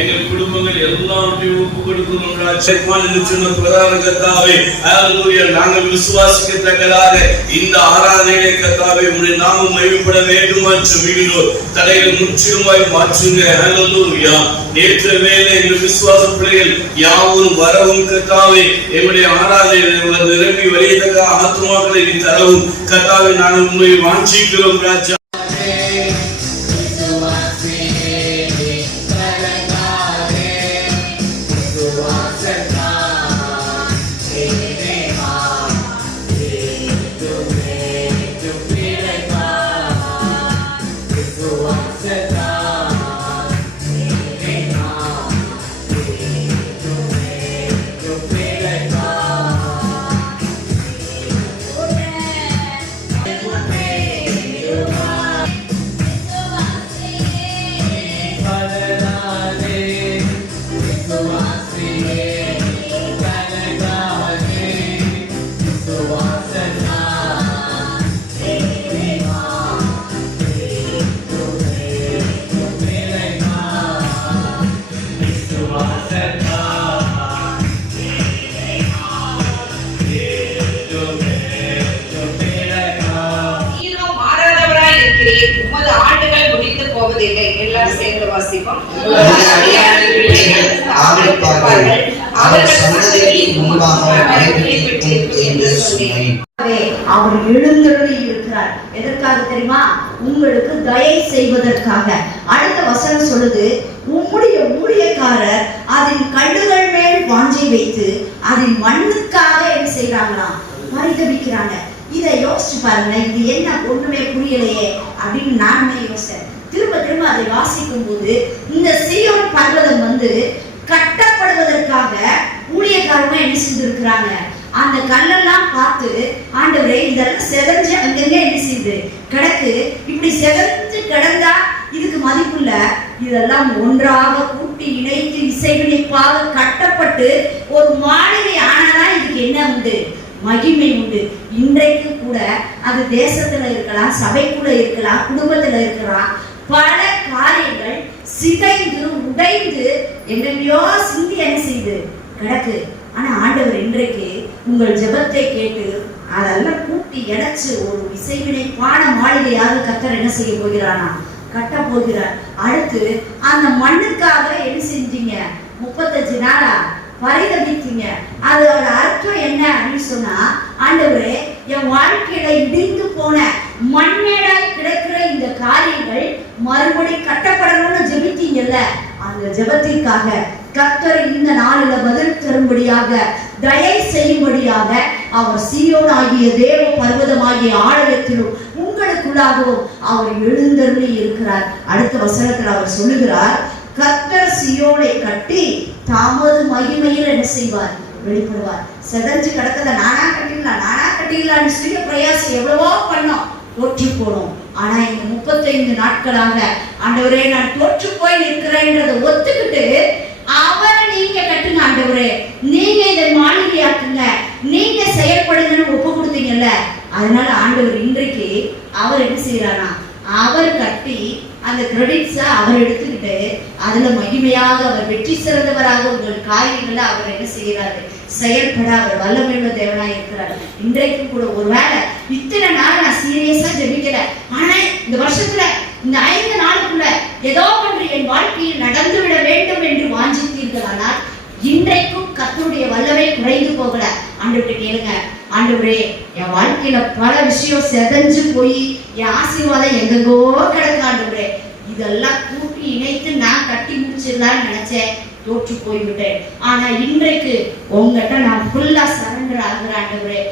எங்கள் குடும்பங்கள் எல்லாவற்றையும் ஒப்பு கொடுக்கிறோம். பிரதான கர்த்தாவே, ஹல்லேலூயா, நாங்கள் விசுவாசிக்கத்தக்கதாக இந்த ஆராதனையை கர்த்தாவே உம்முடைய நாமம் மகிமைப்பட வேண்டும் என்று விடுகிறோம். தடைகள் முற்றிலுமாய் மாற்றுங்க. ஹல்லேலூயா, நேற்று வேளை எங்கள் விசுவாச பிள்ளைகள் யாவும் வரவும் கர்த்தாவே எங்களுடைய ஆராதனை நிரம்பி வழியத்தக்க ஆத்துமாக்களை தரவும் கர்த்தாவே நாங்கள் உண்மை வாஞ்சிக்கிறோம். ராஜா அவர் எழுந்தருளி இருக்கிறார். எதற்காக தெரியுமா? உங்களுக்கு தயை செய்வதற்காக. அடுத்த வசனம் சொல்லுது, உம்முடைய ஊழியக்காரர் அதன் கல்லுகள் மேல் வாஞ்சை வைத்து அதன் மண்ணுக்காக என்ன செய்யறாங்களாம்? பரிதபிக்கிறாங்க. இதை யோசிச்சு பாருங்க, இது என்ன ஒண்ணுமே புரியலையே அப்படின்னு நானுமே யோசிச்சேன். திரும்ப திரும்ப அதை வாசிக்கும் போது இந்த சீயோன் பர்வதம் கட்டப்படுவதற்காக ஊழியக்காரமா என்ன செஞ்சிருக்கிறாங்க. அந்த கல்லெல்லாம் பார்த்து, ஆண்டவரே இதெல்லாம் செதஞ்சு அங்கங்க என்ன செய்யுது கிடக்கு, இப்படி செதஞ்சு கிடந்தா இதுக்கு மதிப்பு இல்ல, இதெல்லாம் ஒன்றாக கூட்டி இணைத்து இசைவினைப்பாக கட்டப்பட்டு ஒரு மாளிகை ஆனாதான் இதுக்கு என்ன உண்டு? மகிமை உண்டு. இன்றைக்கு கூட அது தேசத்துல இருக்கலாம், சபைக்குள்ள இருக்கலாம், குடும்பத்துல இருக்கலாம், பல காரியங்கள் சிதைந்து உடைந்து எங்கெங்கயோ சிந்தி என்ன செய்யுது கிடக்கு. ஆனா ஆண்டவர் இன்றைக்கு உங்கள் ஜெபத்தை கேட்டு அதெல்லாம் கூட்டி இணைச்சு ஒரு இசைவினைப்பான மாளிகையாக கர்த்தர் என்ன செய்ய போகிறானா? கட்ட போகிறார். அடுத்து அந்த மண்ணுக்காக என்ன செஞ்சீங்க? 35 நாளா பரிதபித்தீங்க. அதோட அர்த்தம் என்ன அப்படின்னு சொன்னா, ஆண்டவரே என் வாழ்க்கையில இடிந்து போன மண்மேடாய் கிடக்கிற இந்த காரியங்கள் மறுபடி கட்டப்படணும்னு ஜெபித்தீங்கல்ல, அந்த ஜெபத்திற்காக கர்த்தர் இந்த நாளில பதில் தரும்படியாக, தயை செய்யும்படியாக அவர் சீயோன் ஆகிய தேவ பர்வதமாகிய ஆலயத்திலும் உங்களுக்குள்ளாகவும் அவர் எழுந்தருளி இருக்கிறார். அடுத்த வசனத்தில் அவர் சொல்லுகிறார், கர்த்தர் சீயோனை கட்டி தமது மகிமையில் என்ன செய்வார்? வெளிப்படுவார். செதஞ்சு கிடக்கத நானா கட்டிடலான்னு சொல்லி பிரயாசம் எவ்வளவோ பண்ணோம், தோற்று போனோம். ஆனா இந்த 35 நாட்களாக ஆண்டவரே நான் தோற்று போய் நிற்கிறேன்றதை ஒத்துக்கிட்டு அவரை நீங்க கட்டுங்க, ஆண்டவரே நீங்க இதை மாளிகையாக்குங்க, நீங்க செயல்படுங்கன்னு ஒப்பு கொடுத்தீங்கல்ல. அதனால ஆண்டவர் இன்றைக்கு அவர் என்ன செய்யறாரா? அவர் கட்டி அந்த கிரெடிட்ஸ அவர் எடுத்துக்கிட்டு அதுல மகிமையாக அவர் வெற்றி சிறந்தவராக உங்கள் காரியங்களை அவர் என்ன செய்யறாரு? செயல்பட அவர் வல்லமையுள்ள தேவனா இருக்கிறார். இன்றைக்கும் கூட ஒருவேளை இத்தனை நாள் நான் சீரியஸா ஜெபிக்கல, ஆனா இந்த வருஷத்துல இந்த 5 நாளுக்குள்ள ஏதோ ஒன்று என் வாழ்க்கையில் நடந்து விட வேண்டும் என்று வாஞ்சித்தீர்கள். ஆனால் இன்றைக்கும் கர்த்தருடைய வல்லமை குறைந்து போகல. ஆண்டவர்கிட்ட கேளுங்க, ஆண்டவரே என் வாழ்க்கையில பல விஷயம் செதஞ்சு போய் என் ஆசீர்வாதம் எங்கெங்கோ கிடக்கு, ஆண்டவரே இதெல்லாம் கூட்டி இணைத்து நான் கட்டி முடிச்சிடலான்னு நினைச்சேன், தோற்று போய்விட்டேன். ஆனா இன்றைக்கு உங்ககிட்ட நான் ஃபுல்லா சரண்டர் ஆகுறேன். ஆண்டவரே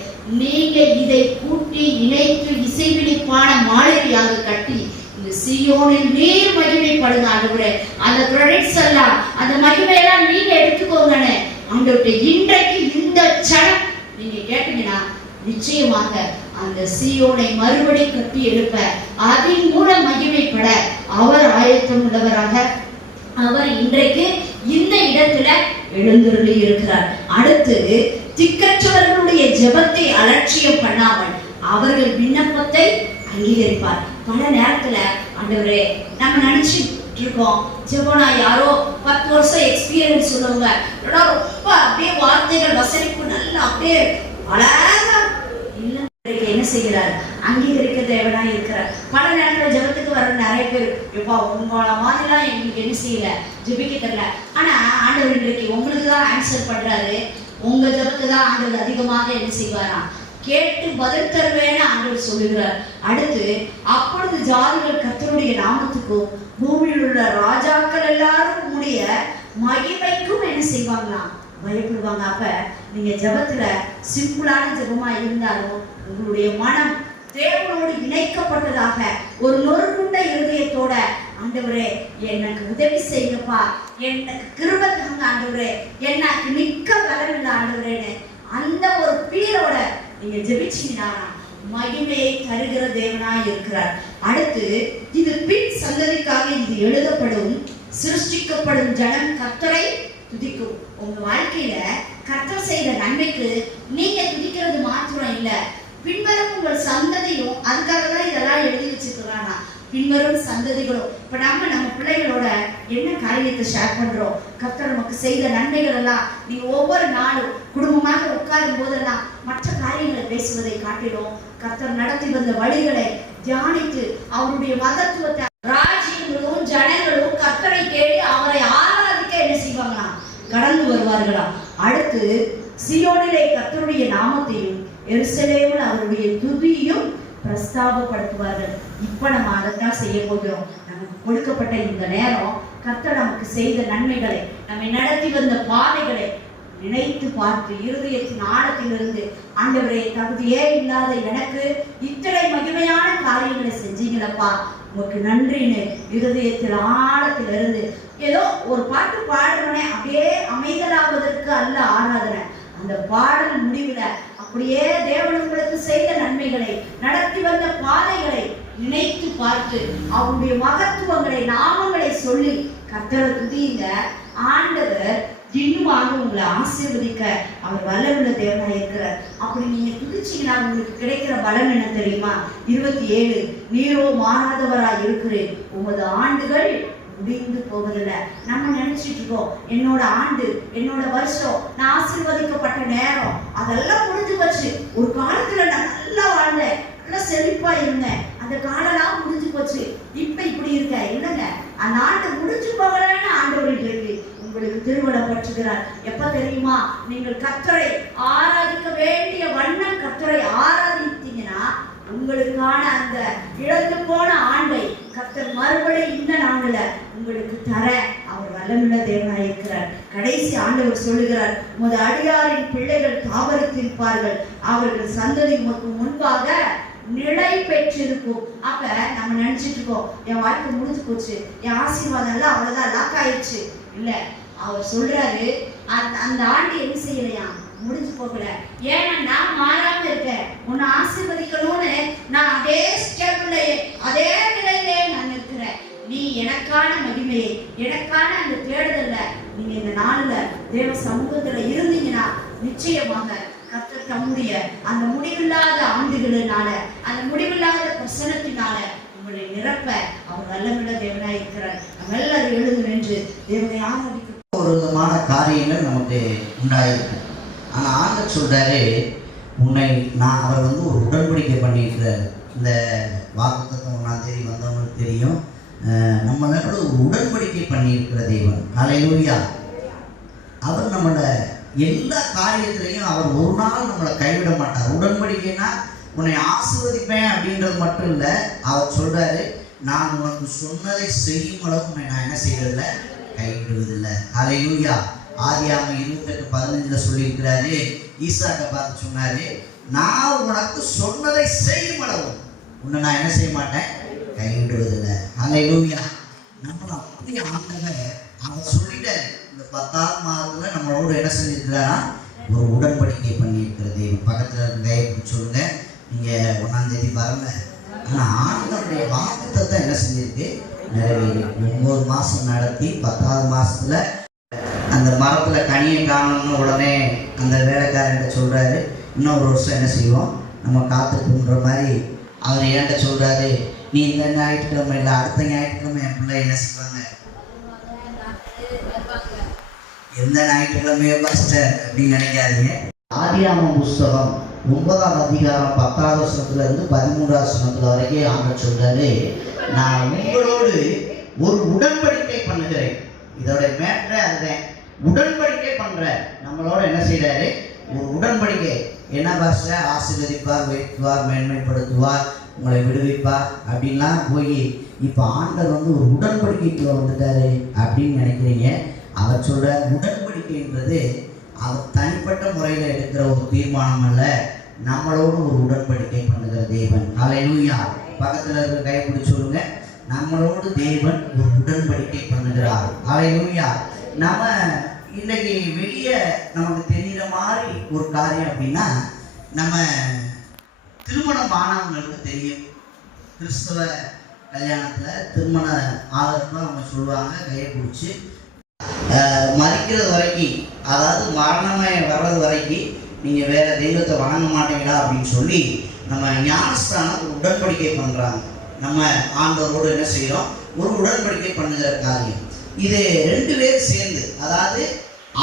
நீங்க இதை கூட்டி இணைத்து இசைவிழிப்பான மாளிகையாக கட்டி இந்த சீயோனில் நீர் மகிமைப்படுங்க. ஆண்டவரே அந்த கிரெடிட்ஸ் எல்லாம் அந்த மகிமையெல்லாம் நீங்க எடுத்துக்கோங்கன்னு ஆண்டவரே இன்றைக்கு இந்த சடம் நீங்க கேட்டீங்கன்னா நிச்சயமாக அந்த சீயோனை மறுபடி கட்டி எழுப்ப அதன் மூலம் மகிமைப்பட அவர் ஆயத்தம் உள்ளவராக அவர் இன்றைக்கு இந்த இடத்துல எழுந்தருளி இருக்கிறார். அடுத்து திக்கற்றவர்களுடைய ஜெபத்தை அலட்சியம் பண்ணாமல் அவர்கள் விண்ணப்பத்தை அங்கீகரிப்பார். பல நேரத்துல ஆண்டவரே நம்ம நினைச்சிட்டு இருக்கோம், ஜெபனா யாரோ 10 வருஷம் எக்ஸ்பீரியன்ஸ் உள்ளவங்க ரொம்ப அப்படியே வார்த்தைகள் வசனிப்பு நல்லா அப்படியே அழகா என்ன செய்கிறார், அங்கீகரிக்க தேவனா இருக்கிறார். பல நேரத்தில் ஜெபத்துக்கு வர நிறைய பேர் எப்பா உங்கள மாதிரிலாம் எங்களுக்கு என்ன செய்யல, ஜெபிக்க தெரியல. ஆனா ஆண்டவர் இன்றைக்கு உங்களுக்கு தான் ஆன்சர் பண்றாரு. உங்க ஜெபத்தை தான் ஆண்டவர் அதிகமாக என்ன செய்வாராம், கேட்டு பதில் தருவேன்னு ஆண்டவர் சொல்லுகிறார். அடுத்து அப்பொழுது ஜாதிகள் கர்த்தருடைய நாமத்துக்கும் பூமியில் உள்ள ராஜாக்கள் எல்லாரும் உம்முடைய மகிமைக்கும் என்ன செய்வாங்களாம், பயப்படுவாங்க. அப்ப நீங்க ஜெபத்துல சிம்பிளான ஜெபமா இருந்தாலும் உங்களுடைய மனம் தேவனோடு இணைக்கப்பட்டதாக ஒரு நொறுங்குண்ட இருதயத்தோட ஆண்டவரே எனக்கு உதவி செய்யப்பா, எனக்கு கிருபை தாங்க ஆண்டவரே, எனக்கு நிக்க பலம் இல்லை ஆண்டவரேன்னு அந்த ஒரு பீரோட நீங்க ஜெபிச்சீங்கன்னா மகிமையை தருகிற தேவனாய் இருக்கிறார். அடுத்து இது பின் சந்ததிக்காக இது எழுதப்படும், சிருஷ்டிக்கப்படும் ஜனம் கர்த்தரை துதிக்கும். உங்க வாழ்க்கையில கர்த்தர் செய்த நன்மைக்கு நீங்க துதிக்கிறது மாத்திரம் இல்ல, பின்வரும் உங்கள் சந்ததியும், அதுக்காக தான் இதெல்லாம் எழுதி வச்சிருக்கிறானா, பின்வரும் சந்ததிகளும். இப்ப நம்ம பிள்ளைகளோட என்ன காரியத்தை ஷேர் பண்றோம், கர்த்தர் நமக்கு செய்த நன்மைகள் எல்லாம் நீங்க ஒவ்வொரு நாளும் குடும்பமாக உட்காரும் போதெல்லாம் மற்ற காரியங்களை பேசுவதை காட்டிலும் கர்த்தர் நடத்தி வந்த வழிகளை தியானித்து அவருடைய மகத்துவத்தை, ராஜ்யங்களும் ஜனங்களும் கர்த்தரை தேடி அவரை ஆராதிக்க என்ன செய்வாங்களாம், கடந்து வருவார்களாம். அடுத்து சீயோனிலே கர்த்தருடைய நாமத்தையும் எருசலேமில் அவருடைய துதியையும் பிரஸ்தாபப்படுத்துவார்கள். இப்ப நம்ம அதைத்தான் செய்ய போகிறோம். நமக்கு கொடுக்கப்பட்ட இந்த நேரம் கர்த்தர் நமக்கு செய்த நன்மைகளை, நம்மை நடத்தி வந்த பாதைகளை நினைத்து பார்த்து இருதயத்தின் ஆழத்திலிருந்து ஆண்டவரே தகுதியே இல்லாத எனக்கு இத்தனை மகிமையான காரியங்களை செஞ்சீங்களப்பா, உங்களுக்கு நன்றின்னு இருதயத்தில் ஆழத்திலிருந்து ஏதோ ஒரு பாட்டு பாடுறோனே அப்படியே அமைதலாவதற்கு அல்ல ஆராதனை. அந்த பாடல் முடிவுல அப்படியே தேவன் உங்களுக்கு செய்த நன்மைகளை, நடத்தி வந்த பாதைகளை நினைத்து பார்த்து அவருடைய மகத்துவங்களை, நாமங்களை சொல்லி கர்த்தரை துதியுங்க. ஆண்டவர் இன்னுமாக உங்களை ஆசீர்வதிக்க அவர் வல்லமுள்ள தேவனாய் இருக்கிறார். அப்படி நீங்க துதிச்சீங்கன்னா உங்களுக்கு கிடைக்கிற பலன் என்ன தெரியுமா? 27 நீரோ மாறாதவராய் இருக்கிறேன், உமது ஆண்டுகள் முடிந்து போவதில்லை. நம்ம நினைச்சிட்டு இருக்கோம் என்னோட ஆண்டு, என்னோட வருஷம், நான் ஆசீர்வதிக்கப்பட்ட நேரம் அதெல்லாம் முடிஞ்சு போச்சு. ஒரு காலத்துல நான் நல்லா வாழ்ந்தேன், நல்லா செழிப்பா இருந்தேன், அந்த காலெல்லாம் முடிஞ்சு போச்சு, இப்ப இப்படி இருக்க. இல்லைங்க, அந்த ஆண்டு முடிஞ்சு போகலன்னு ஆண்டவர் இருக்கு உங்களுக்கு திருமணம் பற்றுகிறார். எப்ப தெரியுமா? நீங்கள் கர்த்தரை ஆராதிக்க வேண்டிய வண்ணம் கர்த்தரை ஆராதித்தீங்கன்னா உங்களுக்கான அந்த இழந்து போன ஆண்டை கர்த்தர் மறுபடியும் இந்த நாள்ல உங்களுக்கு தர அவர் வல்லமுள்ள தேவனாய் இருக்கிறார். கடைசி ஆண்டவர் சொல்லுகிறார், உமது அடியாரின் பிள்ளைகள் தாவரத்திருப்பார்கள், அவர்கள் சந்ததி உமக்கு முன்பாக நிலை பெற்றிருக்கும். அப்ப நம்ம நினைச்சிட்டு இருக்கோம் என் வாழ்க்கை முடிஞ்சு போச்சு, என் ஆசீர்வாதம் எல்லாம் அவ்வளவுதான் லாக் ஆயிடுச்சு. இல்ல, அவர் சொல்றாரு அந்த ஆண்டு என்ன செய்யலையா, முடிஞ்சு போகல. ஏன்னா நான் மாறாம இருக்கேன், உன்னை ஆசீர்வதிக்கணும்னு நான் அதே ஸ்டெப்ல அதே நிலையிலே நான் இருக்கிறேன். நீ எனக்கான மகிமையை, எனக்கான அந்த தேடுதல்ல நீங்க இந்த நாள்ல தேவ சமூகத்துல இருந்தீங்கன்னா நிச்சயமாக கர்த்தர் தம்முடைய அந்த முடிவில்லாத ஆண்டுகளினால, அந்த முடிவில்லாத பிரசனத்தினால உங்களை நிரப்ப அவர் வல்லமுள்ள தேவனாய் இருக்கிறார். நம்ம எல்லாரும் எழுந்து நின்று தேவனை ஆராதிக்க ஒரு விதமான காரியங்கள் நமக்கு உண்டாயிருக்கு. ஆனால் ஆண்டவர் சொல்றாரு, உன்னை நான் அவர் ஒரு உடன்படிக்கை பண்ணியிருக்கிறார். இந்த வாக்குத்தத்தம் 1ஆம் தேதி வந்தவங்களுக்கு தெரியும், நம்மளோட ஒரு உடன்படிக்கை பண்ணியிருக்கிற தேவன். ஹல்லேலூயா. அவர் நம்மளோட எல்லா காரியத்திலையும் அவர் ஒரு நாள் நம்மளை கைவிட மாட்டார். உடன்படிக்கைன்னா உன்னை ஆசீர்வதிப்பேன் அப்படின்றது மட்டும் இல்லை, அவர் சொல்றாரு, நான் உனக்கு சொன்னதை செய்யும் அளவு உன்னை நான் என்ன செய்யறதில்லை, கைவிடுவதில்லை. ஹல்லேலூயா. ஆதியாகமம் 28:15 சொல்லியிருக்கிறாரு, ஈசாக்கை பார்த்து சொன்னாரு, நான் உனக்கு சொன்னதை செய்யும் அளவு உன்னை நான் என்ன செய்ய மாட்டேன், கைவிடுவதில்லை. ஹல்லேலூயா. நம்மள அப்படி ஆண்டவர் அவர் சொல்லிட்டாரு. இந்த 10ஆம் மாதத்துல நம்மளோட என்ன செஞ்சிருக்கிறாரா, ஒரு உடன்படிக்கை பண்ணியிருக்கிறது. பக்கத்துல கையை பிடிச்சி சொல்லுங்க, நீங்க 1ஆம் தேதி வரல, ஆனா ஆண்டவருடைய வாக்குத்தத்தம் வாக்குத்தத்தம் என்ன செஞ்சிருக்கு, நிறைவேறி 9 மாசம் நடத்தி 10வது மாசத்துல அந்த மரத்துல கனியை காணணும்னு உடனே அந்த வேலைக்காரன்ட்ட சொல்றாரு, இன்னும் 1 வருஷம் என்ன செய்வோம் நம்ம காத்துக்குன்ற மாதிரி அவர் ஏன்ட்ட சொல்றாரு, நீ இந்த ஞாயிற்றுக்கிழமை இல்லை அடுத்த ஞாயிற்றுக்கிழமை என் பிள்ளை என்ன செய்வாங்க, எந்த ஞாயிற்றுக்கிழமையோ பாஸ்டர் அப்படின்னு நினைக்காதீங்க. ஆதியாகமம் புஸ்தகம் 9ஆம் அதிகாரம் 10வது வசனத்துல இருந்து 13வது வசனத்துல வரைக்கும் ஆண்டவர் சொல்றாரு, நான் உங்களோடு ஒரு உடன்படிக்கை பண்ணுகிறேன். இதோட மேட்ரே அதுதான், உடன்படிக்கை பண்றேன். நம்மளோட என்ன செய்யறாரு, ஒரு உடன்படிக்கை. என்ன பாஸ்டர், ஆசீர்வதிப்பார், உயர்த்துவார், மேன்மைப்படுத்துவார், உங்களை விடுவிப்பார் அப்படின்லாம் போய் இப்போ ஆண்டவர் வந்து ஒரு உடன்படிக்கைக்குள்ள வந்துட்டாரு அப்படின்னு நினைக்கிறீங்க. அவர் சொல்ற உடன்படிக்கைன்றது அவர் தனிப்பட்ட முறையில் எடுக்கிற ஒரு தீர்மானம் அல்ல, நம்மளோடு ஒரு உடன்படிக்கை பண்ணுகிற தேவன். ஹல்லேலூயா. பக்கத்தில் இருக்கிற கைப்பிடி சொல்லுங்க, நம்மளோடு தேவன் ஒரு உடன்படிக்கை பண்ணுகிறார். ஹல்லேலூயா. நம்ம இன்னைக்கு வெளியே நமக்கு தெரிகிற மாதிரி ஒரு காரியம் அப்படின்னா, நம்ம திருமணம் ஆனவங்களுக்கு தெரியும், கிறிஸ்தவ கல்யாணத்தில் திருமண ஆதரவு அவங்க சொல்லுவாங்க, கையை பிடிச்சி மறிக்கிறது வரைக்கும், அதாவது மரணமே வர்றது வரைக்கும் நீங்கள் வேறு தெய்வத்தை வணங்க மாட்டீங்களா அப்படின்னு சொல்லி நம்ம ஞானஸ்தானம் ஒரு உடன்படிக்கை பண்ணுறாங்க. நம்ம ஆண்டவரோடு என்ன செய்கிறோம், ஒரு உடன்படிக்கை பண்ணுகிற காரியம். இது 2 பேர் சேர்ந்து, அதாவது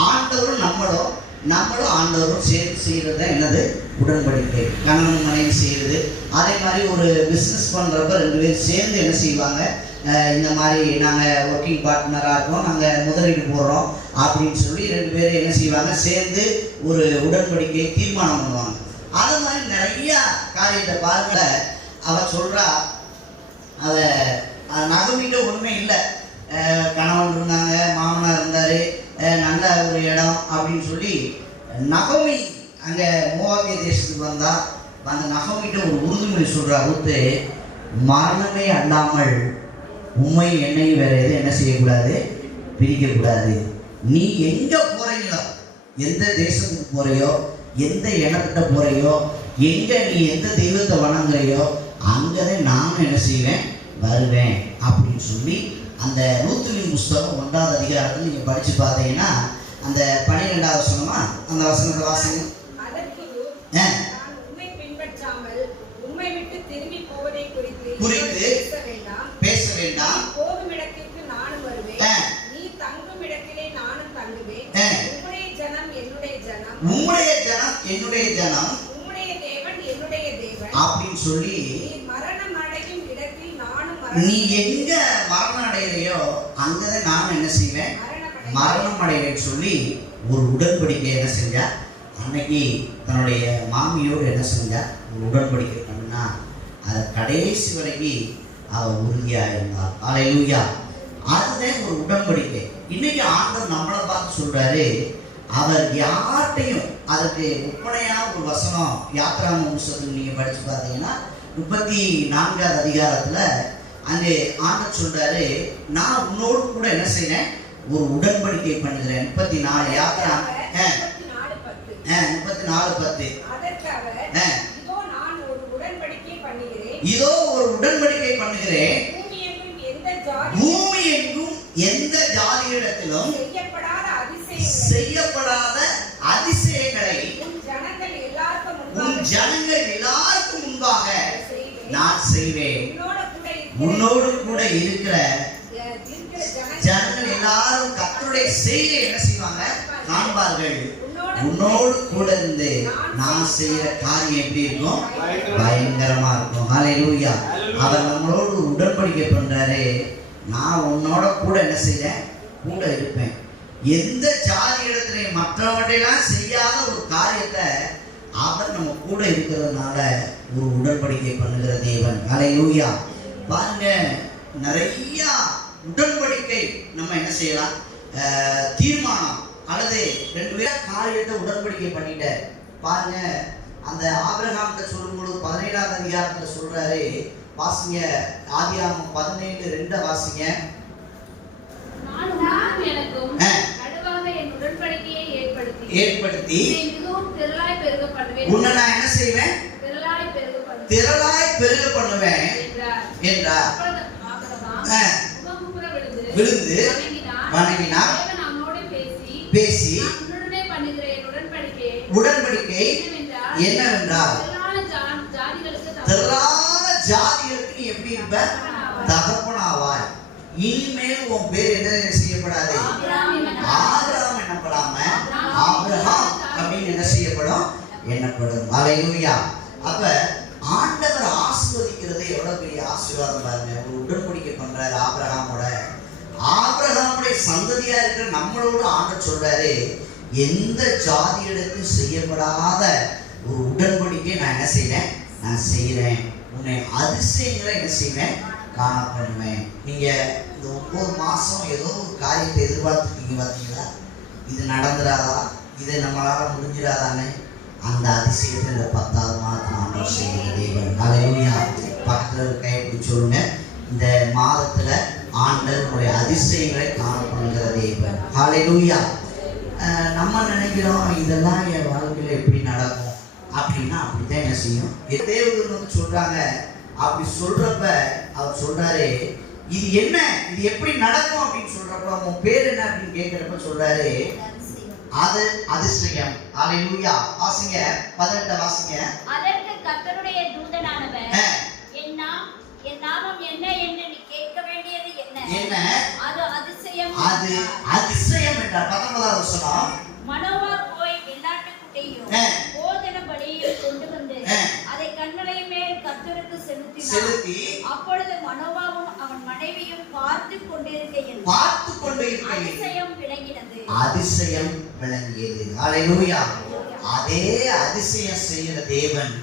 ஆண்டவரும் நம்மளும் ஆண்டவரும் சேர்ந்து செய்கிறது தான் என்னது, உடன்படிக்கை. கணவன் மனைவி செய்கிறது. அதே மாதிரி ஒரு பிஸ்னஸ் பண்ணுறப்ப 2 பேர் சேர்ந்து என்ன செய்வாங்க, இந்த மாதிரி நாங்கள் ஒர்க்கிங் பார்ட்னராக இருக்கோம், நாங்கள் முதலீடு போடுறோம் அப்படின்னு சொல்லி 2 பேர் என்ன செய்வாங்க, சேர்ந்து ஒரு உடன்படிக்கை தீர்மானம் பண்ணுவாங்க. அது மாதிரி நிறையா காரியத்தை பாருங்க. அவள் சொல்கிறா, அதை நகமிட்ட ஒன்றுமே இல்லை, கணவன் இருந்தாங்க, மாமனார் இருந்தார், நல்ல ஒரு இடம் அப்படின்னு சொல்லி நகமி அங்கே மோவாபிய தேசத்துக்கு வந்தா. அந்த நகமிட்ட ஒரு உறுதிமொழி சொல்கிறா, ரூத்து, மரணமே அல்லாமல் உண்மை என்னையும் வேற எதுவும் என்ன செய்யக்கூடாது, பிரிக்கக்கூடாது. நீ எங்கே போகிறீங்களோ, எந்த தேசத்துக்கு போகிறையோ, எந்த இடத்துக்கிட்ட போகிறையோ, எங்கே நீ எந்த தெய்வத்தை வணங்குறையோ அங்கே நானும் என்ன செய்வேன், வருவேன் அப்படின்னு சொல்லி அந்த ரூத்துவின் புஸ்தகம் 1வது அதிகாரத்தில் நீங்கள் படித்து பார்த்தீங்கன்னா அந்த 12வது வசனமா அந்த வசனத்தை வாசிங்க. குறித்து பேச வேண்டாம், போகும் இடத்திற்கு நானும் வருவேன், நீ தங்கும் இடத்திலே நானும் தங்குவேன், உம்முடைய ஜனம் என்னுடைய ஜனம், உம்முடைய ஜனம் என்னுடைய ஜனம், உம்முடைய தேவன் என்னுடைய தேவன் அப்படின்னு சொல்லி, மரணம் அடையும் இடத்தில் நானும், நீ எங்க மரணம் அடையிறையோ அங்கதான் நானும் என்ன செய்வேன், மரணம் அடைவேன்னு சொல்லி ஒரு உடன்படிக்கை என்ன செஞ்சா, அன்னைக்கு தன்னுடைய மாமியோடு என்ன செஞ்சா, ஒரு உடன்படிக்கை பண்ணுனா அதை கடைசி வரைக்கும் அவர் உறுதியாக இருந்தார். ஹல்லேலூயா. அதுதான் ஒரு உடன்படிக்கை. இன்னைக்கு ஆண்டவர் நம்மளை பார்த்து சொல்றாரு, அவர் யார்ட்டையும் அதுக்கு ஒப்பனையான ஒரு வசனம் யாத்ராகம புஸ்தகத்தில் நீங்க படிச்சு பார்த்தீங்கன்னா 34வது அதிகாரத்துல அங்கே ஆண்டவர் சொல்றாரு, நான் உன்னோடு கூட என்ன செய்றேன், ஒரு உடன்படிக்கை பண்ணுகிறேன். 34 யாத்ராகமம் 34:10. இதோ ஒரு உடன்படிக்கை பண்ணுகிறேன், பூமி எங்கும் எந்த ஜாதியிடத்திலும் செய்யப்படாத அதிசயங்களை உன் ஜனங்கள் எல்லாருக்கும் முன்பாக நான் செய்வேன். உன்னோடு கூட இருக்கிற ஜனங்கள் எல்லாரும் கர்த்தருடைய செய்கை என்ன செய்வாங்க, காண்பார்கள். உன்னோடு கூட இருந்து நான் செய்யற காரியம் எப்படி இருக்கும், பயங்கரமா இருக்கும். ஹல்லேலூயா. அவர் நம்மளோடு உடன்படிக்கை பண்றாரு, நான் உன்னோட கூட என்ன செய்றேன், கூட இருப்பேன். எந்த ஜாதி இடத்துல மற்றவர்களெல்லாம் செய்யாத ஒரு காரியத்தை அவர் நம்ம கூட இருக்கிறதுனால ஒரு உடன்படிக்கை பண்ணுகிற தேவன். ஹல்லேலூயா. பாருங்க, நிறைய உடன்படிக்கை நம்ம என்ன செய்யலாம், தீர்மானம் அல்லது 2 பேர் காரியத்தை உடன்படிக்கை பண்ணிட்ட. பாருங்க, அந்த ஆபிரகாம்கிட்ட சொல்லும்போது 17வது அதிகாரத்துல சொல்றாரு, வாசிங்க, ஆதியாகமம் 17:2 வாசிங்க. ஏற்படுத்தி உன்னை நான் என்ன செய்வேன், திரளாய் பெருக பண்ணுவேன் என்றார். விழுந்து வணங்கினார். பேசி உடன்படிக்கை என்னவென்றால் திரளான ஜாதிகளுக்கு நீ எப்படி இருப்ப? தகப்பனாவாய். இனிமேல் உன் பேர் என்ன செய்யப்படாது? ஆபிரகாம் என்னப்படாம ஆபிரகாம் அப்படின்னு என்ன செய்யப்படும்? எண்ணப்படும். அல்லேலூயா. அப்ப ஆண்டவர் ஆசீர்வதிக்கிறது எவ்வளவு பெரிய ஆசீர்வாதம் பாருங்க. ஒரு உடன்படிக்கை பண்றாரு ஆபிரகாமோட. ஆபிரகாமுடைய சந்ததியா இருக்கிற நம்மளோட ஆண்டவர் சொல்றாரு, எந்த ஜாதியிடத்தில் செய்யப்படாத ஒரு உடன்படிக்கை நான் என்ன செய்வேன்? நான் செய்கிறேன். உன்னை அதிசயங்களை என்ன செய்வேன்? காணப்படுவேன். நீங்க இந்த 9 மாசம் ஏதோ ஒரு காரியத்தை எதிர்பார்த்துட்டீங்க பார்த்தீங்களா? இது நடந்துடாதா, இது நம்மளால முடிஞ்சிடாதானே? அந்த அதிசயத்தை இந்த 10வது மாதம் ஆண்டவர் செய்கிற தேவன். அல்லேலூயா. பக்கத்துல ஒரு கையை பிடிச்சு சொல்லுங்க, இந்த மாதத்துல ஆண்டவர் உங்களுடைய அதிசயங்களை காணப்படுகிற தேவன். அல்லேலூயா. நம்ம நினைக்கிறோம் இதெல்லாம் என் வாழ்க்கையில எப்படி நடக்கும் அப்படின்னா, அப்படித்தான் என்ன செய்யும். தேவதூதன் வந்து சொல்றாங்க. அப்படி சொல்றப்ப அவர் சொல்றாரு, இது என்ன, இது எப்படி நடக்கும் அப்படின்னு சொல்றப்ப, உன் பேர் என்ன அப்படின்னு கேட்கிறப்ப சொல்றாரு, அது அதிசயம். அல்லேலூயா. வாசிங்க 18 வாசிங்க. அதற்கு கர்த்தருடைய தூதனானவர், என் நாமம் என்ன என்று நீ கேட்க வேண்டியது என்ன? அது அதிசயம். அது அதிசயம் என்றார். 19வது வசனம். மனோவா போய் வெள்ளாட்டு குட்டியையும் போஜன பலியையும் கொண்டு வந்து அதை கன்மலையின் மேல் கர்த்தருக்கு செலுத்தி, அப்பொழுது மனோவாவும் அவன் மனைவியும் பார்த்து கொண்டிருக்கையில் அதிசயம் விளங்கினது. அதிசயம் விளங்கியது. அல்லேலூயா. அதே அதிசயம் செய்கிற தேவன்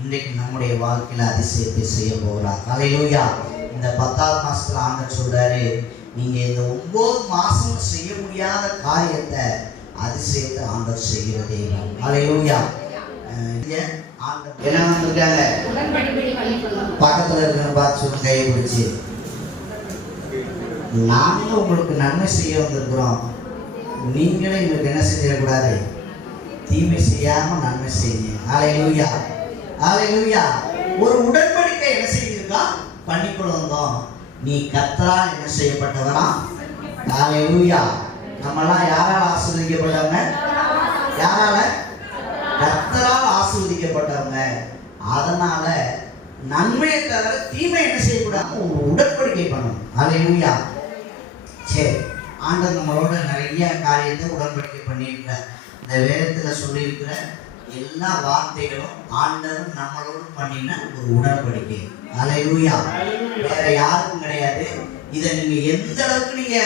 இன்றைக்கு நம்முடைய வாழ்க்கையில அதிசயத்தை செய்ய போகிறார். அல்லேலூயா. இந்த 10வது மாசத்துல ஆண்டவர் சொல்றாரு, நீங்க இந்த 9 மாசம் செய்ய முடியாத காரியத்தை, அதிசயத்தை ஆண்டவர் செய்கிற தேவன். அல்லேலூயா. ஆண்டவர் என்ன வந்திருக்காங்க? பக்கத்துல இருக்கிற பார்த்து சொல்லுங்க, கையை பிடிச்சு, நாங்க உங்களுக்கு நன்மை செய்ய வந்திருக்கிறோம், நீங்களே எங்களுக்கு என்ன செஞ்சிடக்கூடாது? தீமை செய்யாம நன்மை செய்யுங்க. அல்லேலூயா. அல்லேலூயா. ஒரு உடன்படிக்கை என்ன செய்திருக்கா? பண்ணிக்கொண்டு வந்தோம். நீ கர்த்தரால் என்ன செய்யப்பட்டவனா? அல்லேலூயா. நம்மெல்லாம் யாரால் ஆசீர்வதிக்கப்பட்டவங்க? யாரால? கர்த்தரால் ஆசீர்வதிக்கப்பட்டவங்க. அதனால நன்மையை தவிர தீமை என்ன செய்யக்கூடாது? உடன்படிக்கை பண்ணணும். அல்லேலூயா. சரி, ஆண்டவர் நம்மளோட நிறைய காரியத்தை உடன்படிக்கை பண்ணியிருக்கிற, இந்த வேதத்துல சொல்லியிருக்கிற எல்லா வார்த்தைகளும் ஆண்டவர் நம்மளோடு பண்ணின ஒரு உடன்படிக்கை. அல்லேலூயா. வேற யாருக்கும் கிடையாது. இதை நீங்க எந்த அளவுக்கு நீங்க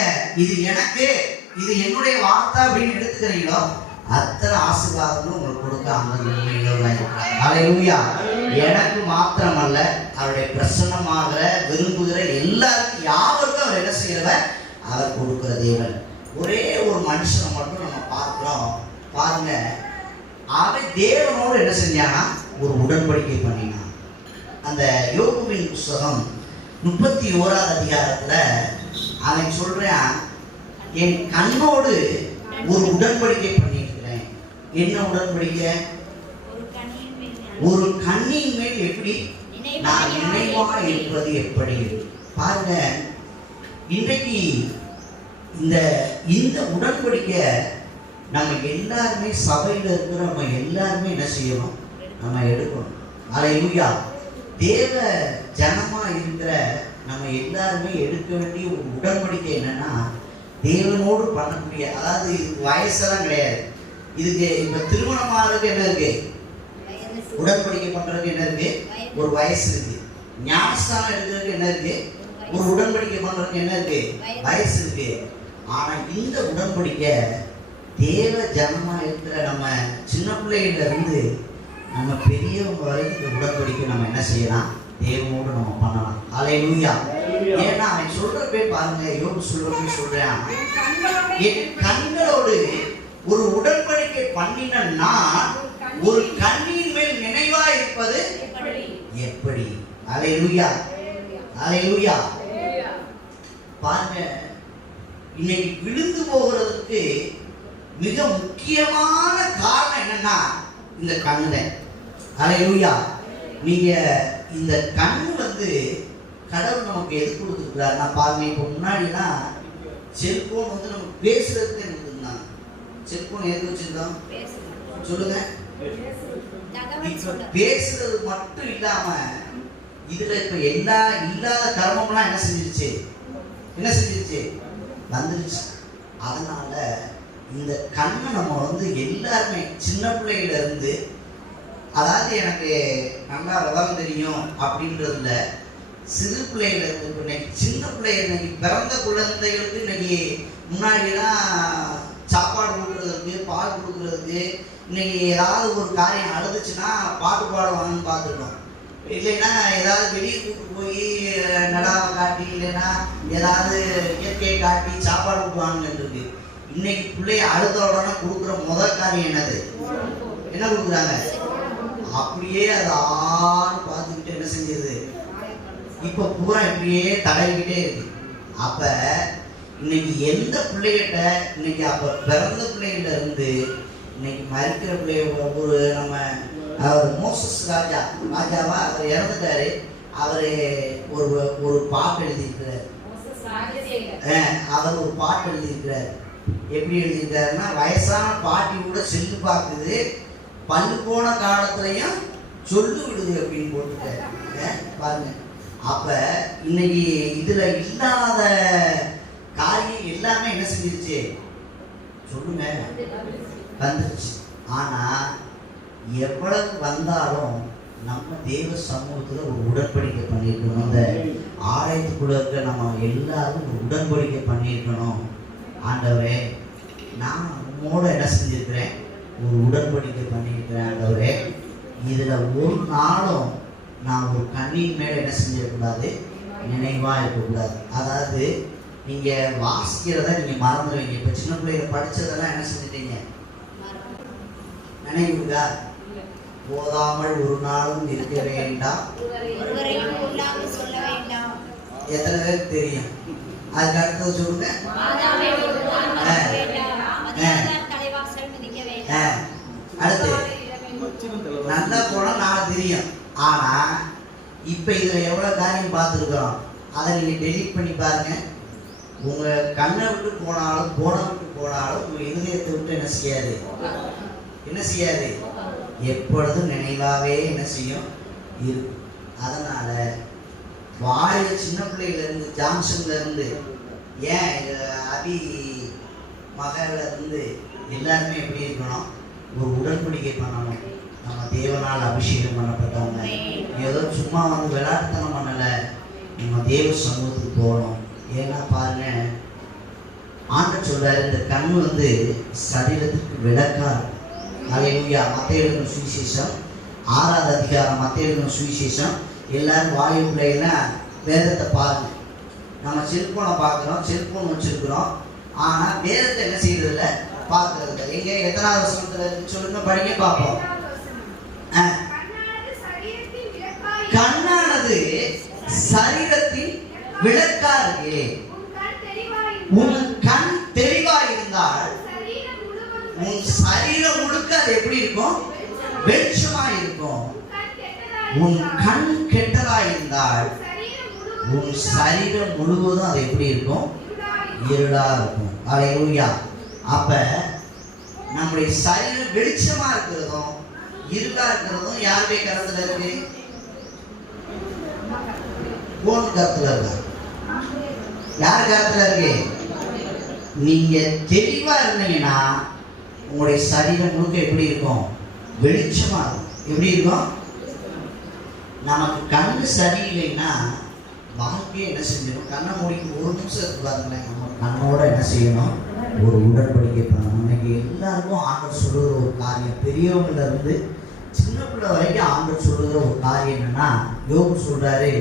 இது எனக்கு, இது என்னுடைய வார்த்தை அப்படின்னு எடுத்துக்கிறீங்களோ, அத்தனை ஆசீர்வாதங்களும் உங்களுக்கு கொடுக்க ஆண்டவர். அல்லேலூயா. எனக்கு மாத்திரமல்ல, அவருடைய பிரசன்னமாக விரும்புகிற எல்லாருக்கும், யாருக்கும் அவர் என்ன செய்யறவர்? அவர் கொடுக்கிற தேவன். ஒரே ஒரு மனுஷனை மட்டும் நம்ம பார்க்கிறோம். பாருங்க, அவன் தேவனோடு என்ன செஞ்சானா? ஒரு உடன்படிக்கை பண்ணினான். அந்த யோபுவின் புஸ்தகம் 31வது அதிகாரத்துல அவன் சொல்றான், என் கண்ணோடு ஒரு உடன்படிக்கை பண்ணியிருக்கிறேன். என்ன உடன்படிக்கை? ஒரு கண்ணின் மேல் எப்படி நான் நினைவாக இருப்பது எப்படி? பாருங்க, இன்றைக்கு இந்த உடன்படிக்கை நம்ம எல்லாருமே, சபையில் இருக்கிற நம்ம எல்லாருமே என்ன செய்யணும்? நம்ம எடுக்கணும். அல்லேலூயா. தேவ ஜனமா இருக்கிற நம்ம எல்லாருமே எடுக்க வேண்டிய ஒரு உடன்படிக்கை என்னன்னா, தேவனோடு பண்ணக்கூடிய, அதாவது இதுக்கு வயசெல்லாம் கிடையாது. இதுக்கு இப்ப திருமணமாகிறதுக்கு என்ன இருக்கு? உடன்படிக்கை பண்றதுக்கு என்ன இருக்கு? ஒரு வயசு இருக்கு. ஞானஸ்தானம் எடுக்கிறதுக்கு என்ன இருக்கு? ஒரு உடன்படிக்கை பண்றதுக்கு என்ன இருக்கு? வயசு இருக்கு. ஆனா இந்த உடன்படிக்கை தேவ ஜனமா இருக்கிற நம்ம சின்ன பிள்ளைகள்ல இருந்து நம்ம பெரியவங்க வரைக்கும் இந்த உடன்படிக்கை நம்ம என்ன செய்யலாம்? தேவனோடு நம்ம பண்ணலாம். அல்லேலூயா. ஏன்னா அவன் சொல்ற பேர் பாருங்க, யோபு சொல்றப்ப சொல்றான், என் கண்களோடு ஒரு உடன்படிக்கை பண்ணின நான் ஒரு கண்ணின் மேல் நினைவா இருப்பது எப்படி? அல்லேலூயா. அல்லேலூயா. பாருங்க, இன்னைக்கு விழுந்து போகிறதுக்கு மிக முக்கியமான காரணம் என்னன்னா இந்த கண்ணு தான். அல்லேலூயா. நீங்க இந்த கண்ணு வந்து கடவுள் நமக்கு எது கொடுத்துருக்கிறார்? நான் பாருங்க, இப்போ முன்னாடிலாம் செல்போன் வந்து நம்ம பேசுறதுக்கு இருந்தாங்க. செல்போன் எதுக்கு வச்சிருந்தோம் சொல்லுங்க? இப்ப பேசுறது மட்டும் இல்லாம இதுல இப்ப எல்லா இல்லாத கர்மம்லாம் என்ன செஞ்சிருச்சு வந்துருச்சு. அதனால இந்த கண்ணை நம்ம வந்து எல்லாருமே சின்ன பிள்ளையில இருந்து, அதாவது எனக்கு நல்லா விவரம் தெரியும் அப்படின்றதுல சிறு பிள்ளையில இருந்து இன்னைக்கு சின்ன பிள்ளைங்க, இன்னைக்கு பிறந்த குழந்தைகளுக்கு இன்னைக்கு முன்னாடிலாம் சாப்பாடு கொடுக்குறதுக்கு பால் கொடுக்குறதுக்கு இன்னைக்கு ஏதாவது ஒரு காரியம் அழுதுச்சுன்னா பாட்டு பாடுவாங்கன்னு பார்த்துருக்கோம். இல்லைன்னா ஏதாவது வெளியே கூப்பிட்டு போய் நடாவை காட்டி இல்லைன்னா ஏதாவது இயற்கையை காட்டி சாப்பாடு கொடுக்குவாங்கன்னு இருக்கு. இன்னைக்கு பிள்ளைய அழுத உடனே கொடுக்குற முதல் காரியம் என்னது? என்ன கொடுக்குறாங்க? அப்படியே அது ஆறு பார்த்துக்கிட்டு என்ன செஞ்சது இப்போ பூரா இப்படியே தடவிக்கிட்டே இருக்கு. அப்ப இன்னைக்கு எந்த பிள்ளைகிட்ட இன்னைக்கு அப்ப பிறந்த பிள்ளைகிட்ட இருந்து இன்னைக்கு மறிக்கிற பிள்ளைய ஒரு நம்ம அவர் மோசஸ் ராஜாவா அவர் இறந்துட்டாரு. அவரு ஒரு பாட்டு எழுதியிருக்கிறார். அவர் ஒரு பாட்டு எழுதியிருக்கிறார். எப்படி எழுதியிருக்காருன்னா, வயசான பாட்டி கூட செல்லு பார்க்குது, பல்லு போன காலத்துலயும் சொல்லு விடுது அப்படின்னு போட்டுட்டாரு. பாருங்க, அப்ப இன்னைக்கு இதுல இல்லாத காரியம் எல்லாமே என்ன செஞ்சிருச்சு சொல்லுங்க? வந்துருச்சு. ஆனா எவ்வளவு வந்தாலும் நம்ம தேவ சமூகத்துல ஒரு உடன்படிக்கை பண்ணியிருக்கணும். அந்த ஆலயத்துக்குள்ள இருக்க நம்ம எல்லாரும் ஒரு உடன்படிக்கை பண்ணியிருக்கணும். ஆண்டவரே, நான் உம்மோட என்ன செஞ்சிருக்கிறேன்? ஒரு உடன்படிக்கை பண்ணியிருக்கிறேன். ஆண்டவரே, இதுல ஒரு நாளும் நான் ஒரு கண்ணின் மேல என்ன செஞ்சிடக்கூடாது? நினைவா இருக்கக்கூடாது. அதாவது நீங்க வாசிக்கிறத நீங்க மறந்துடுவீங்க. இப்ப சின்ன பிள்ளைங்க படிச்சதெல்லாம் என்ன செஞ்சிட்டீங்க? நினைவுதா? போதாமல் ஒரு நாளும் இருக்க வேண்டாம், எத்தனை பேருக்கு தெரியும்? அதுக்கு அடுத்தது சொல்லுங்க. அடுத்து நல்லா போனா நாளை தெரியும். ஆனா இப்ப இதுல எவ்வளவு காரியம் பார்த்துருக்கோம். அதை நீங்க டெலீட் பண்ணி பாருங்க. உங்க கண்ணை விட்டு போனாலும் உங்க இதயத்தை விட்டு என்ன செய்யாது எப்பொழுதும் நினைவாவே என்ன செய்யும் இருக்கும். அதனால வாழையில சின்ன பிள்ளையில இருந்து, ஜான்சன்ல இருந்து, ஏன் அபி மகள்ல இருந்து எல்லாருமே எப்படி இருக்கணும்? ஒரு உடன்படிக்கை பண்ணணும். நம்ம தேவனால் அபிஷேகம் பண்ணப்பட்டவங்க. ஏதோ சும்மா வந்து விளையாட்டுத்தனம் பண்ணல, நம்ம தேவ சமூகத்துக்கு போகணும். ஏன்னா பாருங்க, ஆண்டவர் சொல்றாரு, இந்த கண் வந்து சரீரத்துக்கு விளக்கா இருக்கும். அல்லேலூயா. மத்தேயு எழுதின சுவிசேஷம் 6வது அதிகாரம், மத்தேயு எழுதின சுவிசேஷம். எல்லாரும் வாயு பிள்ளைகள்லாம் வேதத்தை பாருங்க. நம்ம செல்போனை பார்க்குறோம், செல்போன் வச்சிருக்கிறோம். ஆனா வேதத்தை என்ன செய்யறதில்ல? பார்க்கறது. எங்க எத்தனாவது வசனத்துல சொல்லுங்க, படிக்க பார்ப்போம். கண்ணானது சரீரத்தின் விளக்கா இருக்கு. உன் கண் தெளிவா இருந்தால் உன் சரீரம் முழுக்க அது எப்படி இருக்கும்? வெளிச்சமா இருக்கும். உன் கண் கெட்டதா இருந்தால் உன் சரீரம் முழுவதும் அது எப்படி இருக்கும்? இருளா இருக்கும். அல்லேலூயா. அப்ப நம்முடைய சரீரம் வெளிச்சமா இருக்கிறதும் இருளா இருக்கிறதும் யாருடைய கருத்துல இருக்கு? போன் கருத்துல இருக்கா? யார் கருத்துல இருக்கு? நீங்க தெளிவா இருந்தீங்கன்னா உங்களுடைய சரீரம் முழுக்க எப்படி இருக்கும்? வெளிச்சமா இருக்கும். எப்படி இருக்கும்? நமக்கு கண்ணு சரியில்லைன்னா வாழ்க்கையை என்ன செஞ்சிடும்? கண்ணை மூடிக்கு ஒரு நிமிஷம் இருக்கு பாருங்களேன். நம்ம கண்ணோட என்ன செய்யணும்? ஒரு உடன்படிக்கை பண்ணணும். இன்னைக்கு எல்லாருக்கும் ஆண்டவர் சொல்லுகிற ஒரு காரியம், பெரியவங்கள இருந்து சின்ன பிள்ளை வரைக்கும் ஆண்டவர் சொல்லுகிற ஒரு காரியம் என்னன்னா, யோபு சொல்றாரு,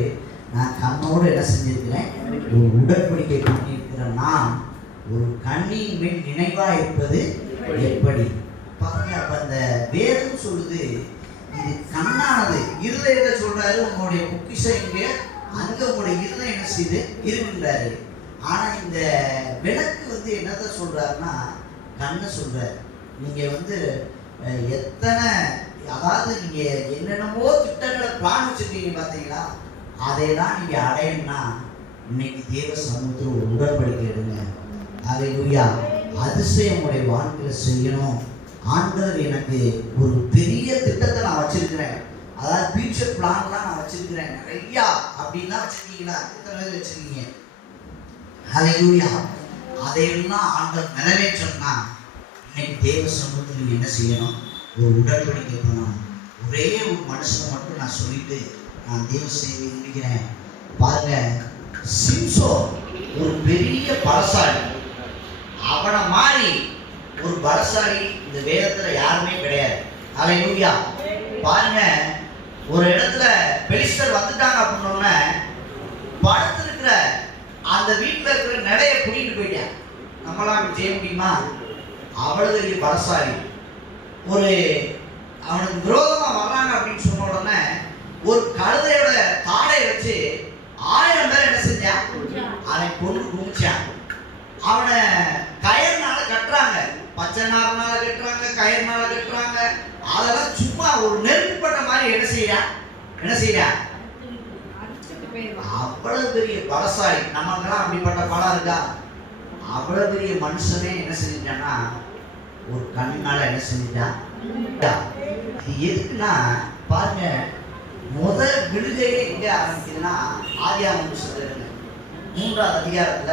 நான் கண்ணோட என்ன செஞ்சிருக்கிறேன்? ஒரு உடன்படிக்கை பண்ணியிருக்கிறேன். நான் ஒரு கண்ணின் மேல் நினைவா இருப்பது எப்படி பாருங்க. அப்ப அந்த வேதம் சொல்லுது, இது கண்ணானது. இருதயத்தை சொல்றாரு, உங்களுடைய பொக்கிஷம் இங்க, அங்க உங்களுடைய இருதயம் என்ன செய்து இருக்குன்றாரு. ஆனா இந்த விளக்கு வந்து என்னதான் சொல்றாருன்னா, கண்ணை சொல்றாரு. நீங்க வந்து எத்தனை, அதாவது நீங்க என்னென்னமோ திட்டங்களை பிளான் வச்சிருக்கீங்க பாத்தீங்களா? அதை தான் நீங்க அடையணும்னா இன்னைக்கு தேவ சமூகத்தில் ஒரு உடன்படிக்கை எடுங்க. அல்லேலூயா. அதிசயம் உடைய வாழ்க்கையில் செய்யணும். ஆண்டவர் எனக்கு ஒரு பெரிய திட்டத்தை நான் வச்சிருக்கிறேன், அதாவது ஃபியூச்சர் பிளான்லாம் நான் வச்சிருக்கிறேன் நிறையா அப்படின்லாம் வச்சிருக்கீங்களா? எத்தனை பேர் வச்சிருக்கீங்க? அல்லேலூயா. அதையெல்லாம் ஆண்டவர் நிறைவேற்றணும்னா இன்னைக்கு தேவ சமூகத்தில் என்ன செய்யணும்? ஒரு உடன்படிக்கை பண்ணணும். ஒரே ஒரு மனுஷனை மட்டும் நான் சொல்லிட்டு நான் தேவ செய்தி முடிக்கிறேன். பாருங்க, சிம்சோன் ஒரு பெரிய பலசாலி. அவனை மாதிரி ஒரு பலசாலி இந்த வேதத்துல யாருமே கிடையாது. அல்லேலூயா. பாருங்க, ஒரு இடத்துல பெலிஸ்தர் வந்துட்டாங்க அப்படின்னோடனே படுத்திருக்கிற அந்த வீட்டில் இருக்கிற நடைய கூட்டிட்டு போயிட்டான். நம்மளாம் செய்ய முடியுமா? அவ்வளவு பெரிய பலசாலி. ஒரு அவனுக்கு விரோதமா வர்றாங்க அப்படின்னு சொன்ன உடனே ஒரு கழுதையோட தாடை வச்சு 1000 பேர் என்ன செஞ்சான்? அவன் கொண்டு குமிச்சான். அவனை கயர்னால கட்டுறாங்க, பச்சை நார்னால கட்டுறாங்க, கயர்னால கட்டுறாங்க. அதெல்லாம் சும்மா ஒரு நெருப்புப்பட்ட மாதிரி என்ன செய்யறான்? அவ்வளவு பெரிய பலசாலி. நமக்கெல்லாம் அப்படிப்பட்ட பலம் இருக்கா? அவ்வளவு பெரிய மனுஷனே என்ன செஞ்சிட்டான்னா ஒரு கண்ணால என்ன செஞ்சிட்டான்? இது எதுக்குன்னா பாருங்க, முதல் விடுதலையே எங்க ஆரம்பிக்குதுன்னா ஆதியாகமம் புத்தகத்துல 3ஆம் அதிகாரத்துல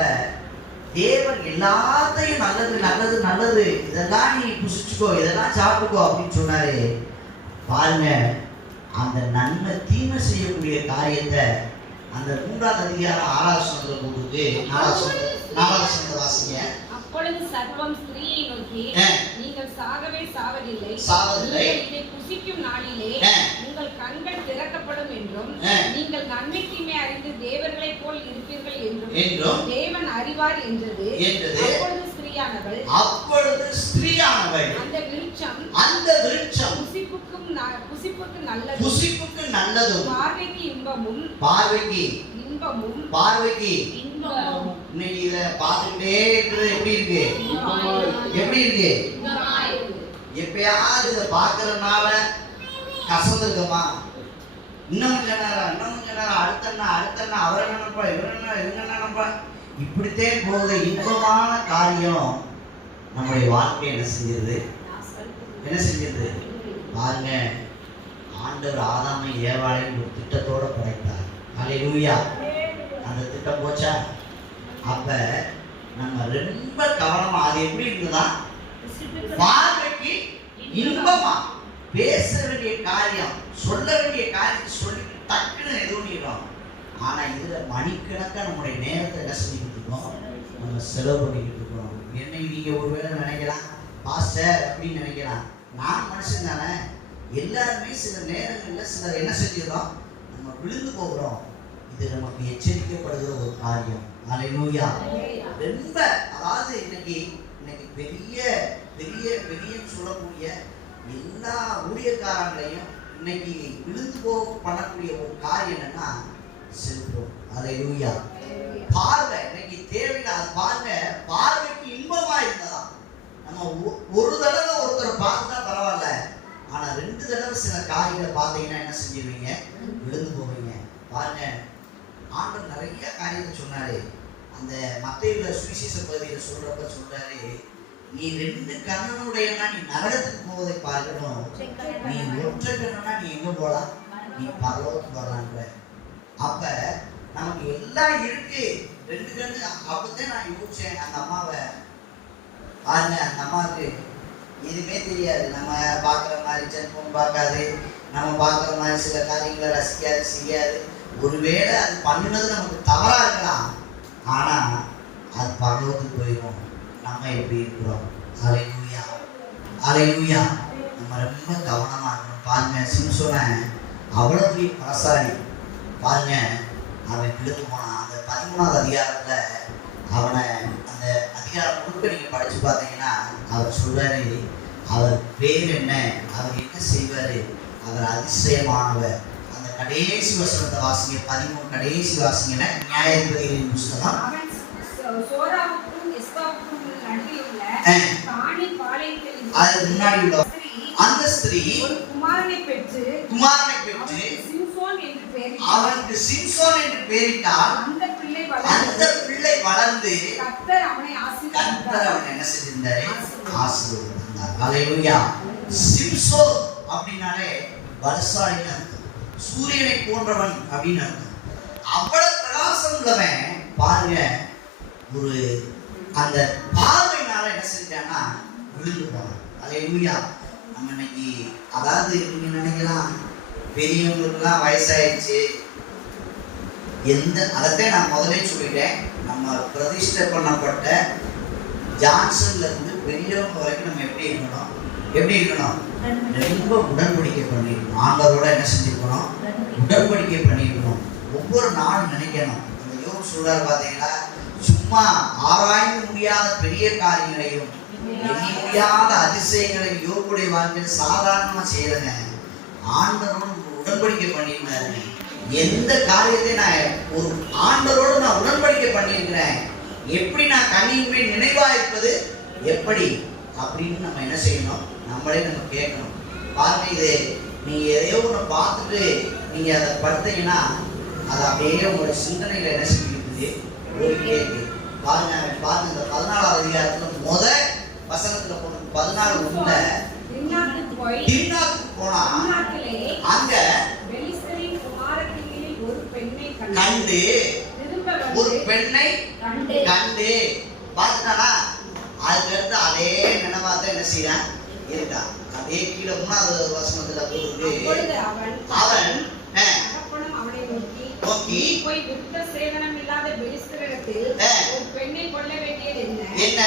தேவன் எல்லாத்தையும் நல்லது நல்லது நல்லது இதெல்லாம் நீ புசிச்சுக்கோ, இதெல்லாம் சாப்பிட்டுக்கோ அப்படின்னு சொன்னாரு. பாருங்க, அந்த நன்மை தீமை செய்யக்கூடிய காரியத்தை அந்த 3ஆம் அதிகாரம் 6ஆம் வசனத்துல போட்டு 4ஆம் வசனத்தை வாசிங்க. அப்பொழுது சர்வம் ஸ்திரீயை நோக்கி, நீங்கள் சாகவே சாவதில்லை, இதை புசிக்கும் நாளிலே உங்கள் கண்கள் திறக்கப்படும் என்றும் நீங்கள் நன்மை தீமை அறிந்து தேவர்களைப் போல் இருப்பீர்கள் என்றும் தேவன் அறிவார் என்றது. அப்பொழுது ஸ்திரீயானவள் அந்த விருட்சம் புசிப்புக்கு நல்லதும் பார்வைக்கு இன்பமும். இன்னைக்கு இத பார்த்துக்கிட்டே இருக்கிறது எப்படி இருக்கு? எப்பயாவது இதை பார்க்கறதுனால கசந்து இருக்குமா? இன்னும் கொஞ்ச நேரம் அடுத்தன்னா அவரை நினைப்பா, இவங்க நினைப்பா, இப்படித்தே போக இன்பமான காரியம் நம்முடைய வாழ்க்கை என்ன செஞ்சது? பாருங்க, ஆண்டவர் ஆதாமை ஏவாளையும் ஒரு திட்டத்தோட படைத்தார். அல்லேலூயா. அந்த திட்டம் போச்சா? அப்ப நம்ம ரொம்ப கவனமா, அது எப்படி இருக்குதா? பார்வைக்கு இன்பமா பேச வேண்டிய காரியம், சொல்ல வேண்டிய காரியத்தை சொல்லி டக்குன்னு எதுவும். ஆனா இதுல மணிக்கணக்கா நம்முடைய நேரத்தை என்ன செஞ்சுக்கிட்டு இருக்கோம்? நம்ம செலவு பண்ணிக்கிட்டு இருக்கோம். என்னை நீங்க ஒருவேளை நினைக்கலாம், பாஸ்டர் அப்படின்னு நினைக்கலாம். நான் மனுஷன் தானே. எல்லாருமே சில நேரங்கள்ல சிலர் என்ன செஞ்சிடறோம்? நம்ம விழுந்து போகிறோம். இது நமக்கு எச்சரிக்கப்படுகிற ஒரு காரியம். அல்லேலூயா. ரொம்ப அதாவது இன்னைக்கு பெரிய பெரிய பெரிய சொல்லக்கூடிய எல்லா ஊழியக்காரங்களையும் இன்னைக்கு விழுந்து பண்ணக்கூடிய ஒரு காரியம் என்னன்னா செல்வம். அல்லேலூயா. பார்வை இன்னைக்கு தேவையில்லை. அது பாருங்க, பார்வைக்கு இன்பமா இருந்ததா? நம்ம ஒரு தடவை ஒருத்தரை பார்த்தா பரவாயில்ல, ஆனா 2 தடவை சில காரியங்களை பார்த்தீங்கன்னா என்ன செஞ்சிருவீங்க? விழுந்து போவீங்க. பாருங்க, ஆண்டவர் நிறைய காரியத்தை சொன்னாரு. அந்த மத்தேயுல சுவிசேஷ பகுதியில் சொல்றாரு, நீ 2 கண்ணனுடையனா நீ நரகத்துக்கு போவதை பார்க்கணும், நீ ஒற்றை கண்ணனா நீ எங்க போலாம்? நீ பரலோகத்துக்கு போகலான்ற. அப்ப நமக்கு எல்லாம் இருக்கு, 2 கண்ணு. அப்பதான் நான் யோசிச்சேன், அந்த அம்மாவை பாருங்க, அந்த அம்மாவுக்கு எதுவுமே தெரியாது. நம்ம பார்க்குற மாதிரி செல்போன் பார்க்காது, நம்ம பார்க்குற மாதிரி சில காரியங்களை ரசிக்காது, செய்யாது. ஒருவேளை அது பண்ணினது நமக்கு தவறா இருக்கலாம், ஆனா அது பரலோகத்துக்கு போயிடும். நம்ம எப்படி இருக்கிறோம்? அல்லேலூயா. அல்லேலூயா. நம்ம ரொம்ப கவனமா இருக்கணும். பாருங்க, சிம்சோனை அவ்வளவு பெரிய பலசாலி. பாருங்க, அவன் விழுந்து போனான். அந்த 13ஆவது அதிகாரத்துல அவனை அந்த அதிகாரம் முழுக்க நீங்க படிச்சு பார்த்தீங்கன்னா அவர் சொல்றாரு, அவர் பேர் என்ன, அவர் என்ன செய்வாரு, அவர் அதிசயமானவர். அந்த கடைசி வசனத்தை வாசிங்க, 13 கடைசி வாசிங்கன்னா நியாயாதிபதிகளின் புஸ்தகம். அதுக்கு முன்னாடி உள்ள அந்த ஸ்திரீ ஒரு குமாரனை பெற்று அவனுக்கு சிம்சோன் என்று பெயரிட்டால் அந்த பிள்ளை வளர்ந்து கர்த்தர் அவனை என்ன செஞ்சிருந்தாரு? ஆசீர்வதித்தார். ஹல்லேலூயா. சிம்சோன் அப்படின்னாலே பலசாலின்னு அர்த்தம், சூரியனை போன்றவன் அப்படின்னு அர்த்தம். அவ்வளவு பிரகாசம் உள்ளவன் பாருங்க. ஒரு அந்த பார்வையினால என்ன செஞ்சான்னா விழுந்து போனான். ஹல்லேலூயா. நம்ம இன்னைக்கு அதாவது நீங்க நினைக்கலாம் பெரியவங்களுக்குலாம் வயசாயிடுச்சு, அதைத்தான் நான் முதலே சொல்லிட்டேன். நம்ம பிரதிஷ்டை பண்ணப்பட்ட ஜான்சன்ல இருந்து பெரியவங்க வரைக்கும் நம்ம எப்படி இருக்கணும்? ரொம்ப உடன்படிக்கை பண்ணிருக்கணும். ஆண்டவரோட என்ன செஞ்சிருக்கணும்? உடன்படிக்கை பண்ணிருக்கணும். ஒவ்வொரு நாளும் நினைக்கணும். இந்த யோகம் சொல்றாரு பாத்தீங்களா, சும்மா ஆராய்ந்து முடியாத பெரிய காரியங்களையும் எண்ணி முடியாத அதிசயங்களையும் யோகுடைய வாழ்க்கையில் சாதாரணமா செய்யறங்க. ஆண்டவரோடு உடன்படிக்கை பண்ணியிருந்தாரு. எந்த காரியத்தை நான் ஒரு ஆண்டவரோடு நான் உடன்படிக்கை பண்ணியிருக்கிறேன், எப்படி நான் கண்ணின் மேல் நினைவா இருப்பது எப்படி அப்படின்னு நம்ம என்ன செய்யணும்? நம்மளே நம்ம கேட்கணும். பாருங்க, இது நீங்க எதையோ ஒன்று பார்த்துட்டு நீங்க அதை படுத்தீங்கன்னா அது அப்படியே உங்களோட சிந்தனையில என்ன செஞ்சுக்கிட்டு போயிட்டே இருக்கு. பாருங்க இந்த 14வது அதிகாரத்துல வசனத்துல 14 உள்ள திம்னாத்துக்கு போனா அங்க கண்டு ஒரு பெண்ணை கண்டு பார்த்தானா, அதுக்கு அடுத்து அதே நினைவாதான் என்ன செய்யறான் இருக்கா. அதே கீழே 3வது வசனத்துல போயிருக்கு. அவன் நோக்கி போய் துட்ட சேதனம் இல்லாத பெலிஸ்தரிடத்தில் ஒரு பெண்ணை கொல்ல வேண்டியது என்ன?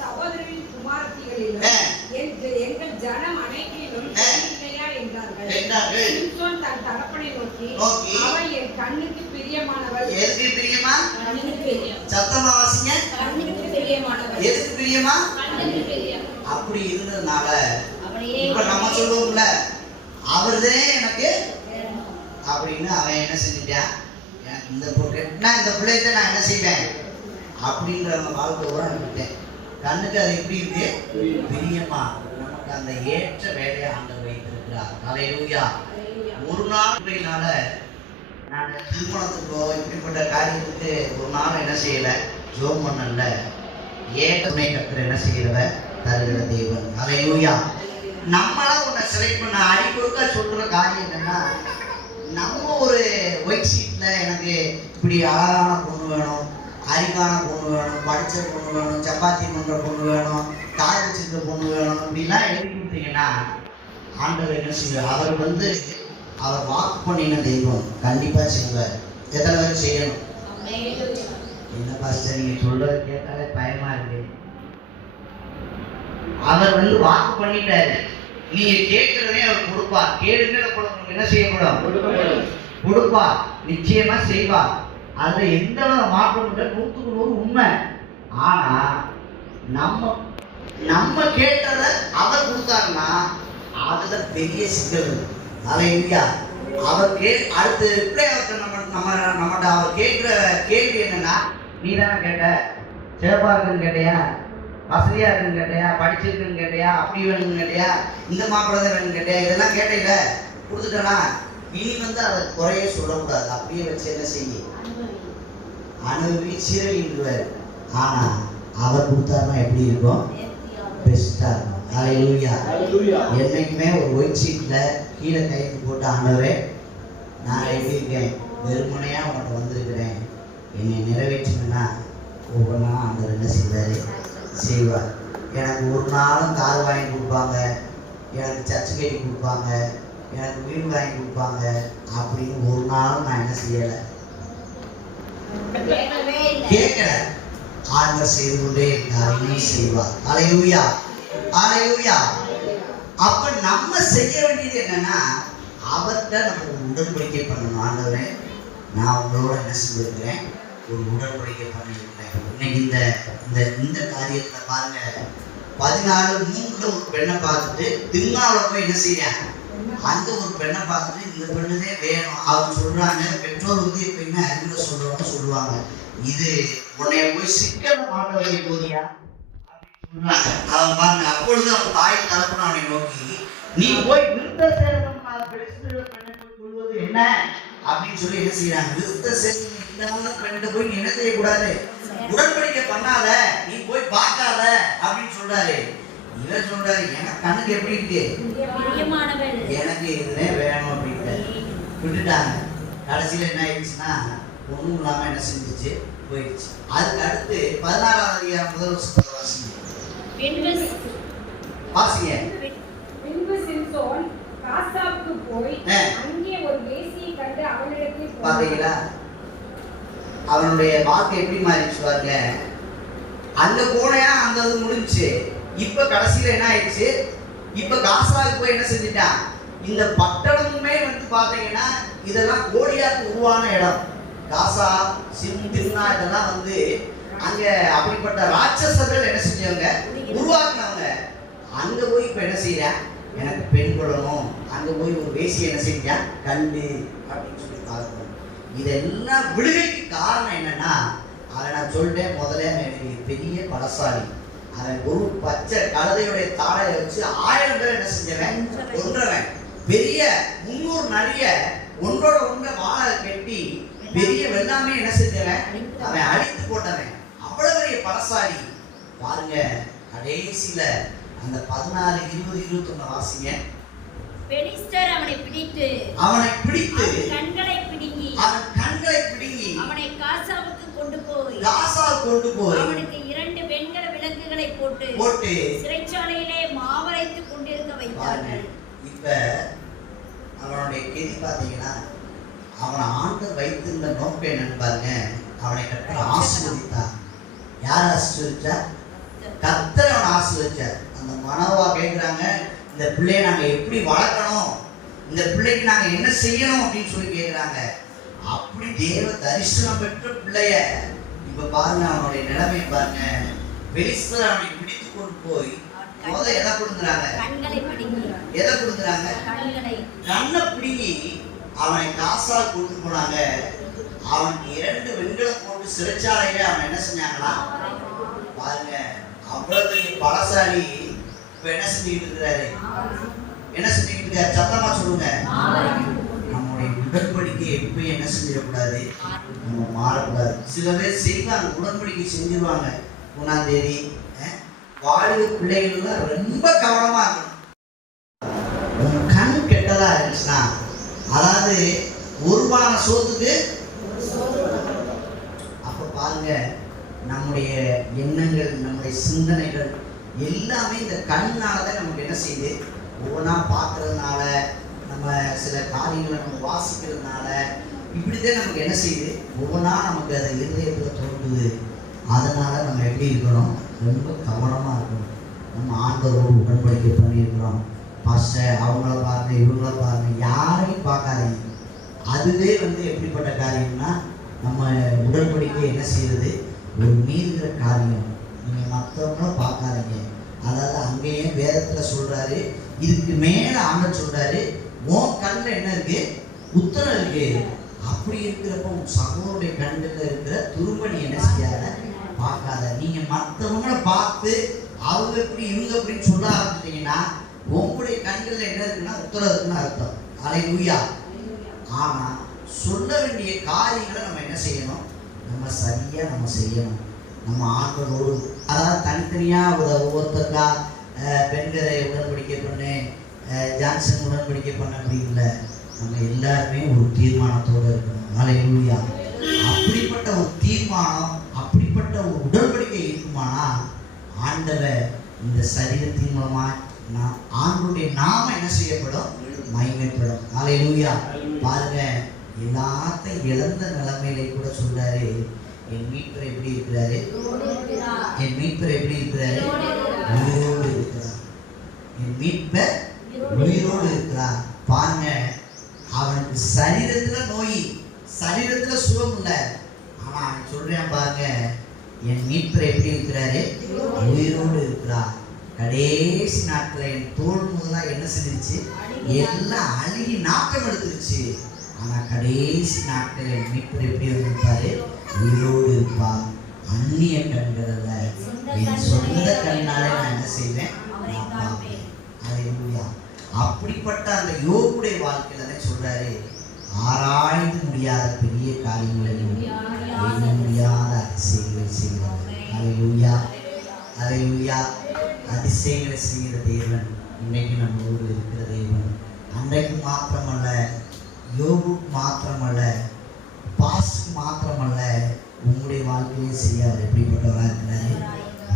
சகோதரரின் குமாரத்திகளிலும் எங்கள் ஜனம் அனைத்திலும் இல்லையா என்றார்கள். சிம்சோன் தன் தகப்பனை நோக்கி, அவள் என் கண்ணுக்கு பிரியமானவள். எதுக்கு பிரியமா? கண்ணுக்கு பிரியம். சத்தமா வாசிங்க. கண்ணுக்கு பிரியமானவள். எதுக்கு பிரியமா? கண்ணுக்கு பிரியம். அப்படி இருந்ததுனால இப்ப நம்ம சொல்லுவோம்ல, அவர்தே எனக்கு அப்படின்னு அவன் என்ன செஞ்சுட்டான்? எனக்கு இந்த பிள்ளையத்தை நான் என்ன செய்வேன் அப்படின்ற வாழ்க்கை கூட அனுப்பிட்டேன். கண்ணுக்கு அது எப்படி இருக்கு? பிரியமா. நமக்கு அந்த ஏற்ற வேலையை ஆண்டவர் வைத்திருக்கிறார். ஹல்லேலூயா. ஒரு நாள்னால நான் திருமணத்துக்கோ இப்படிப்பட்ட காரியத்துக்கு ஒரு நாள் என்ன செய்யல, ஜோம் பண்ணல. ஏற்ற கர்த்தர் என்ன செய்யறவ தருகிற தேவன். ஹல்லேலூயா. நம்மளா உன்னை செலக்ட் பண்ண அடிக்கொடுக்க சொல்ற காரியம் என்னன்னா, நம்ம ஒரு ஒயிட் ஷீட்ல எனக்கு இப்படி அழகான பொண்ணு வேணும், அரிக்கான பொண்ணு வேணும், படிச்ச பொண்ணு வேணும், சப்பாத்தி பண்ற பொண்ணு வேணும், காய் வச்சிருக்க பொண்ணு வேணும், இப்படிலாம் எழுதி கொடுத்தீங்கன்னா ஆண்டவர் என்ன செய்வார்? அவர் அவர் வாக்கு பண்ணின தெய்வம் கண்டிப்பா செய்வார். எத்தனை பேர் செய்யணும்? என்ன பாஸ்டர் நீங்க சொல்றது கேட்டாலே பயமா இருக்கு. அவர் வாக்கு பண்ணிட்டாரு. நீங்க கேட்கிறதே அவர் கொடுப்பார். கேளுங்க, என்ன செய்யப்படும்? கொடுப்பார். நிச்சயமா செய்வார். அதுல எந்த மாற்றம் இல்லை. 100க்கு 100 உண்மை. ஆனா நம்ம கேட்டத அவர் கொடுத்தாருன்னா அதுல பெரிய சிக்கல். ஹல்லேலூயா. அவர் அடுத்து நம்மகிட்ட அவர் கேட்கிற கேள்வி என்னன்னா, நீ தானே கேட்ட, சிறப்பா இருக்குன்னு கேட்டியா, வசதியா இருக்குன்னு கேட்டியா, படிச்சிருக்குன்னு கேட்டியா, அப்படி வேணும்னு கேட்டியா, இந்த மாப்பிள்ளை தான் வேணும்னு கேட்டியா, இதெல்லாம் கேட்டீங்கள கொடுத்துட்டேனா, இனி அதை குறைய சொல்லக்கூடாது. அப்படியே வச்சு என்ன செய்ய அனுபவிச்சிருவார். ஆனா அவர் கொடுத்தாருன்னா எப்படி இருக்கும்? பெஸ்டா இருக்கும். ஹல்லேலூயா. என்னைக்குமே ஒரு ஒயிட் ஷீட்ல கீழே கைக்கு போட்டு, ஆண்டவரே நான் எப்படி இருக்கேன், வெறுமனையா உங்கள்கிட்ட வந்திருக்கிறேன், என்னை நிறைவேற்றினா ஒவ்வொன்றா ஆண்டவர் என்ன செய்வார். எனக்கு ஒரு நாளும் கார் வாங்கி கொடுப்பாங்க, எனக்கு சர்ச்சு கட்டி கொடுப்பாங்க, எனக்கு வீடு வாங்கி கொடுப்பாங்க அப்படின்னு ஒரு நாளும் நான் என்ன செய்யலை, கேட்கல. ஆண்டவர் செய்து கொண்டே இருந்தார், இன்னும் செய்வார். ஹல்லேலூயா. ஹல்லேலூயா. அப்ப நம்ம செய்ய வேண்டியது என்னன்னா, அவர்கிட்ட நம்ம உடன்படிக்கை பண்ணணும். ஆண்டவரே நான் உங்களோட என்ன செஞ்சிருக்கிறேன், ஒரு உடன்படிக்கை பண்ணியிருக்கிறேன். இன்னைக்கு இந்த காரியத்துல பாருங்க, 14:3 ஒரு பெண்ணை பார்த்துட்டு திம்னாவுல போய் என்ன செய்யறேன், அந்த ஒரு பெண்ணை பார்த்துட்டு இந்த பெண்ணுதே வேணும் அவங்க சொல்றாங்க. பெற்றோர் எப்பயுமே அறிவுரை சொல்லுவாங்க, இது உன்னைய போய் சிக்கன மாட்டவை போதியா சொல்றாங்க. அவன் பாருங்க, அப்பொழுது அவன் தாய் தரப்புன்னு அவனை நோக்கி, நீ போய் விருத்த சேதனம் பெண்ணை போய் கொள்வது சொல்லுவது என்ன அப்படின்னு சொல்லி என்ன செய்யறாங்க, விருத்த சேதனம் இல்லாத பெண்ணை போய் நீ என்ன செய்யக்கூடாது, உடன்படிக்கை பண்ணாத, நீ போய் பார்க்காத அப்படின்னு சொல்றாரு. இவர் சொல்றாரு, எனக்கு கண்ணுக்கு எப்படி இருக்கு, எனக்கு இதுனே வேணும் அப்படின்ட்டு விட்டுட்டாங்க. கடைசியில என்ன ஆயிடுச்சுன்னா ஒண்ணும் இல்லாம என்ன செஞ்சிச்சு, போயிடுச்சு. அதுக்கு அடுத்து 16ஆம் அதிகாரம் முதல் வசனத்தை வாசிங்க. பின்பு சிம்சோன் காசாவுக்கு போய் அங்கே ஒரு வேசியை கண்டு அவனிடத்தில் பாத்தீங்களா, அவனுடைய வாழ்க்கை எப்படி மாறிடுச்சு பாருங்க. அங்க போனையா அந்த இது முடிஞ்சுச்சு. இப்ப கடைசியில என்ன ஆயிடுச்சு, இப்ப காசாவுக்கு போய் என்ன செஞ்சுட்டான், இந்த பட்டணமுமே வந்து பாத்தீங்கன்னா இதெல்லாம் கோலியாத்துக்கு உருவான இடம். காசா, திம்னா இதெல்லாம் வந்து அங்க அப்படிப்பட்ட ராட்சசர்கள் என்ன செஞ்சவங்க, உருவாக்குனவங்க. அங்க போய் இப்ப என்ன செய்யறேன், எனக்கு பெண் கொள்ளணும், அங்க போய் ஒரு வேசி என்ன செஞ்சான் கண்டு அப்படின்னு சொல்லி பார்க்கணும். இதெல்லாம் விடுகைக்கு காரணம் என்னன்னா, அதை நான் சொல்லிட்டேன் முதல்ல, பெரிய பலசாலி. அவன் ஒரு பச்சை கழுதையுடைய தாடையை வச்சு 1000 பேர் என்ன செஞ்சவன், கொன்றவன். பெரிய 300 நரிய ஒன்றோட ஒன்றை வாழை கட்டி பெரிய வெள்ளாமே என்ன செஞ்சவன், அவன் அடித்து போட்டவன். அவ்வளவு பெரிய பலசாலி பாருங்க. கடைசியில அந்த 16, 20, 21 வாசிங்க. பெலிஸ்தர் அவனை பிடித்து அவன் கண்களை பிடுங்கி அவனை காசாவுக்கு கொண்டு போய் அவனுக்கு 2 வெண்கல விளக்குகளை போட்டு சிறைச்சாலையிலே மாவரைத்து கொண்டிருக்க வைத்தார்கள். இப்ப அவனுடைய கெதி பாத்தீங்கன்னா, அவனை ஆண்டவர் வைத்திருந்த நோக்கம் என்னன்னு பாருங்க. அவனை கர்த்தர் ஆசீர்வதித்தார். யார் ஆசீர்வதிச்சா? கர்த்தர் அவனை ஆசீர்வதிச்சார். அந்த மனோவா கேட்கிறாங்க, இந்த பிள்ளையை நாங்க எப்படி வளர்க்கணும், இந்த பிள்ளைக்கு நாங்க என்ன செய்யணும் அப்படின்னு சொல்லி கேட்கிறாங்க. அப்படி தேவ தரிசனம் பெற்ற பிள்ளைய இப்ப பாருங்க, அவனுடைய நிலைமை பாருங்க. பெலிஸ்தர் அவனை பிடித்து கொண்டு போய் எதை கொடுக்குறாங்க, கண்ணை பிடிங்கி அவனை காசா கொண்டு போனாங்க. அவனுக்கு 2 வெண்கலம் போட்டு சிறைச்சாலையில அவன் என்ன செஞ்சாங்களா பாருங்க. அவ்வளவு பெரிய பலசாலி இப்ப என்ன செஞ்சுக்கிட்டு இருக்கிறாரு, சத்தமா சொல்லுங்க. நம்முடைய உடன்படிக்கை எப்பயும் என்ன செஞ்சிடக்கூடாது, நம்ம மாறக்கூடாது. சில பேர் செய்வாங்க, உடன்படிக்கை செஞ்சிருவாங்க 1ஆம் தேதி. வாலிப பிள்ளைகள்லாம் ரொம்ப கவனமா இருக்கணும். உங்க கண் கெட்டதா இருந்துச்சுன்னா, அதாவது ஒருவான சோத்துக்கு அப்ப பாருங்க, நம்முடைய எண்ணங்கள், நம்முடைய சிந்தனைகள் எல்லாமே இந்த கண்ணாலதான் நமக்கு என்ன செய்யுது, ஒவ்வொன்றா பார்க்கறதுனால, நம்ம சில காரியங்களை நம்ம வாசிக்கிறதுனால இப்படிதான் நமக்கு என்ன செய்யுது, ஒவ்வொன்றா நமக்கு அதை இருதயத்தில் தோன்றுது. அதனால நம்ம எப்படி இருக்கணும், ரொம்ப கவனமா இருக்கணும். நம்ம ஆண்டவரோடு உடன்படிக்கை பண்ணியிருக்கிறோம். பாஸ்டர் அவங்கள பாருங்க, இவங்கள பாருங்க, யாரையும் பார்க்காதீங்க. அதுவே வந்து எப்படிப்பட்ட காரியம்னா, நம்ம உடன்படிக்கை என்ன செய்யறது, ஒரு மீறுகிற காரியம். நீங்க மற்றவங்கள பார்க்காதீங்க. அதாவது அங்கேயே வேதத்துல சொல்றாரு, இதுக்கு மேல ஆண்டவர் சொல்றாரு, உன் கண்ணில் என்ன இருக்கு, உத்தரம் இருக்கு. அப்படி இருக்கிறப்ப உன் சகோதரனுடைய கண்ணில் இருக்கிற துரும்பணி என்ன செய்யாத, பார்க்காத. நீங்க மற்றவங்களை பார்த்து அவங்க எப்படி இவங்க எப்படின்னு சொல்ல ஆரம்பிச்சிட்டீங்கன்னா, உங்களுடைய கண்களில் என்ன இருக்குன்னா உத்தரம் இருக்குன்னு அர்த்தம். அல்லேலூயா. ஆனா சொல்ல வேண்டிய காரியங்களை நம்ம என்ன செய்யணும், நம்ம சரியா நம்ம செய்யணும். நம்ம ஆண்டவரோடு, அதாவது தனித்தனியா ஒவ்வொருத்தருக்கா பெண்களை உடன்படிக்கை பண்ணு, ஜான்சன் உடன்படிக்கை பண்ண அப்படி இல்லை. நம்ம எல்லாருமே ஒரு தீர்மானத்தோடு இருக்கணும். அல்லேலூயா. அப்படிப்பட்ட ஒரு தீர்மானம், அப்படிப்பட்ட ஒரு உடன்படிக்கை இருக்குமானா, ஆண்டவர் இந்த சரீரத்தின் மூலமா ஆண்டுடைய நாம என்ன செய்யப்படும், மகிமைப்படும். அல்லேலூயா. பாருங்க, எல்லாத்தையும் இழந்த நிலைமையில கூட சொல்றாரு, என் மீட்பர் எப்படி இருக்கிறாரு, என் மீட்பர் எப்படி இருக்கிறாரு, உயிரோடு இருக்கிறார். என் மீட்பர் உயிரோடு இருக்கிறார். பாருங்க, அவனுக்கு சரீரத்துல நோய், சரீரத்துல சுகம் இல்லை. ஆனா சொல்றேன் பாருங்க, என் மீட்பர் எப்படி இருக்கிறாரு, உயிரோடு இருக்கிறார். கடைசி நாட்கள் என் தோல் முதலா என்ன செஞ்சிருச்சு, எல்லாம் அழுகி நாட்டம் எடுத்துருச்சு. ஆனா கடைசி நாட்கள் என் மீட்பர் எப்படி வந்திருப்பாரு, உயிரோடு இருப்பார். அந்நிய கண்கள் அல்ல, என் சொந்த கண்ணாலே நான் என்ன செய்வேன், நான் பார்ப்பேன். அல்லேலூயா. அப்படிப்பட்ட அந்த யோபுடைய வாழ்க்கையில தான் சொல்றாரு, ஆராய்ந்து முடியாத பெரிய காரியங்களை எண்ண முடியாத அதிசயங்களை செய்கிறார். அல்லேலூயா, அல்லேலூயா. அதிசயங்களை செய்கிற தேவன் இன்னைக்கு நம்மளோடு இருக்கிற தேவன். அன்றைக்கு மாத்திரமல்ல, யோபு மாத்திரமல்ல, பாஸ்க்கு மாத்திரமல்ல, உங்களுடைய வாழ்க்கையை செய்ய அவர் எப்படிப்பட்டவராக இருக்கிறாரு?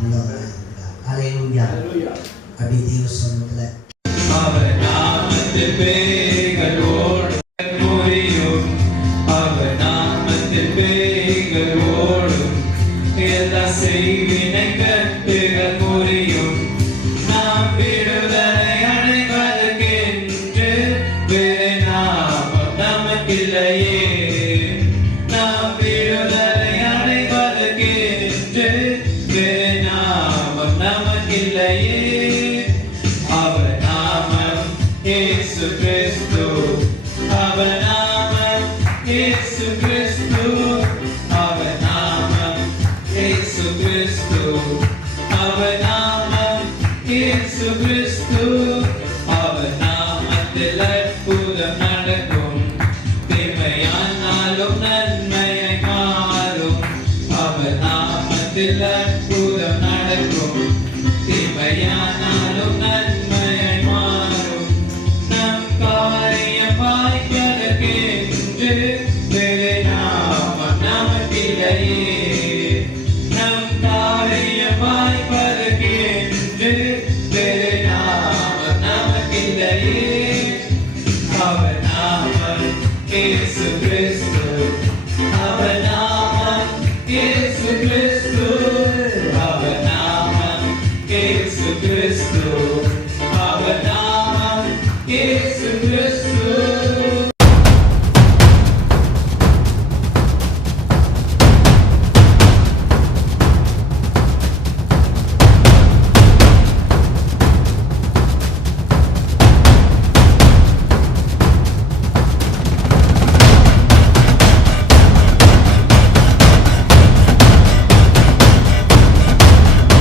உள்ளவராக இருக்கிறார். அல்லேலூயா. அப்படி தேவ சொன்னதுல அவர் நாமத்தில் பேய்கள் ஓடும் புரியும், அவர் நாமத்தில் பேய்கள் ஓடும், எல்லா செய்வினை கட்டுகள் புரியும். நாம் விடுதலை அடைவதற்கென்று வேறு நாமம் நமக்கில்லையே. நாம் விடுதலை அடைவதற்கென்று வேறு நாமம் நமக்கில்லையே. அவர் நாமம் இயேசு கிறிஸ்து, அவர் நாமம் இயேசு கிறிஸ்து, அவர் நாமம் இயேசு கிறிஸ்து, அவர் நாமம் இயேசு கிறிஸ்து. அவர் நாமத்தில் அற்புதம் நடக்கும், தீமையானாலும் நன்மையை மாறும். அவர் நாமத்தில் அற்புதம் நடக்கும், தீமையானாலும் நன்மையை மாறும். நம் காரியம் வாய்ப்பதற்கென்று வேறு நாமம் நமக்கில்லையே. நம் காரியம் வாய்ப்பதற்கென்று வேறு நாமம் நமக்கில்லையே. அவர் நாமம் இயேசு கிறிஸ்து, அவர் நாமம் இயேசு கிறிஸ்து.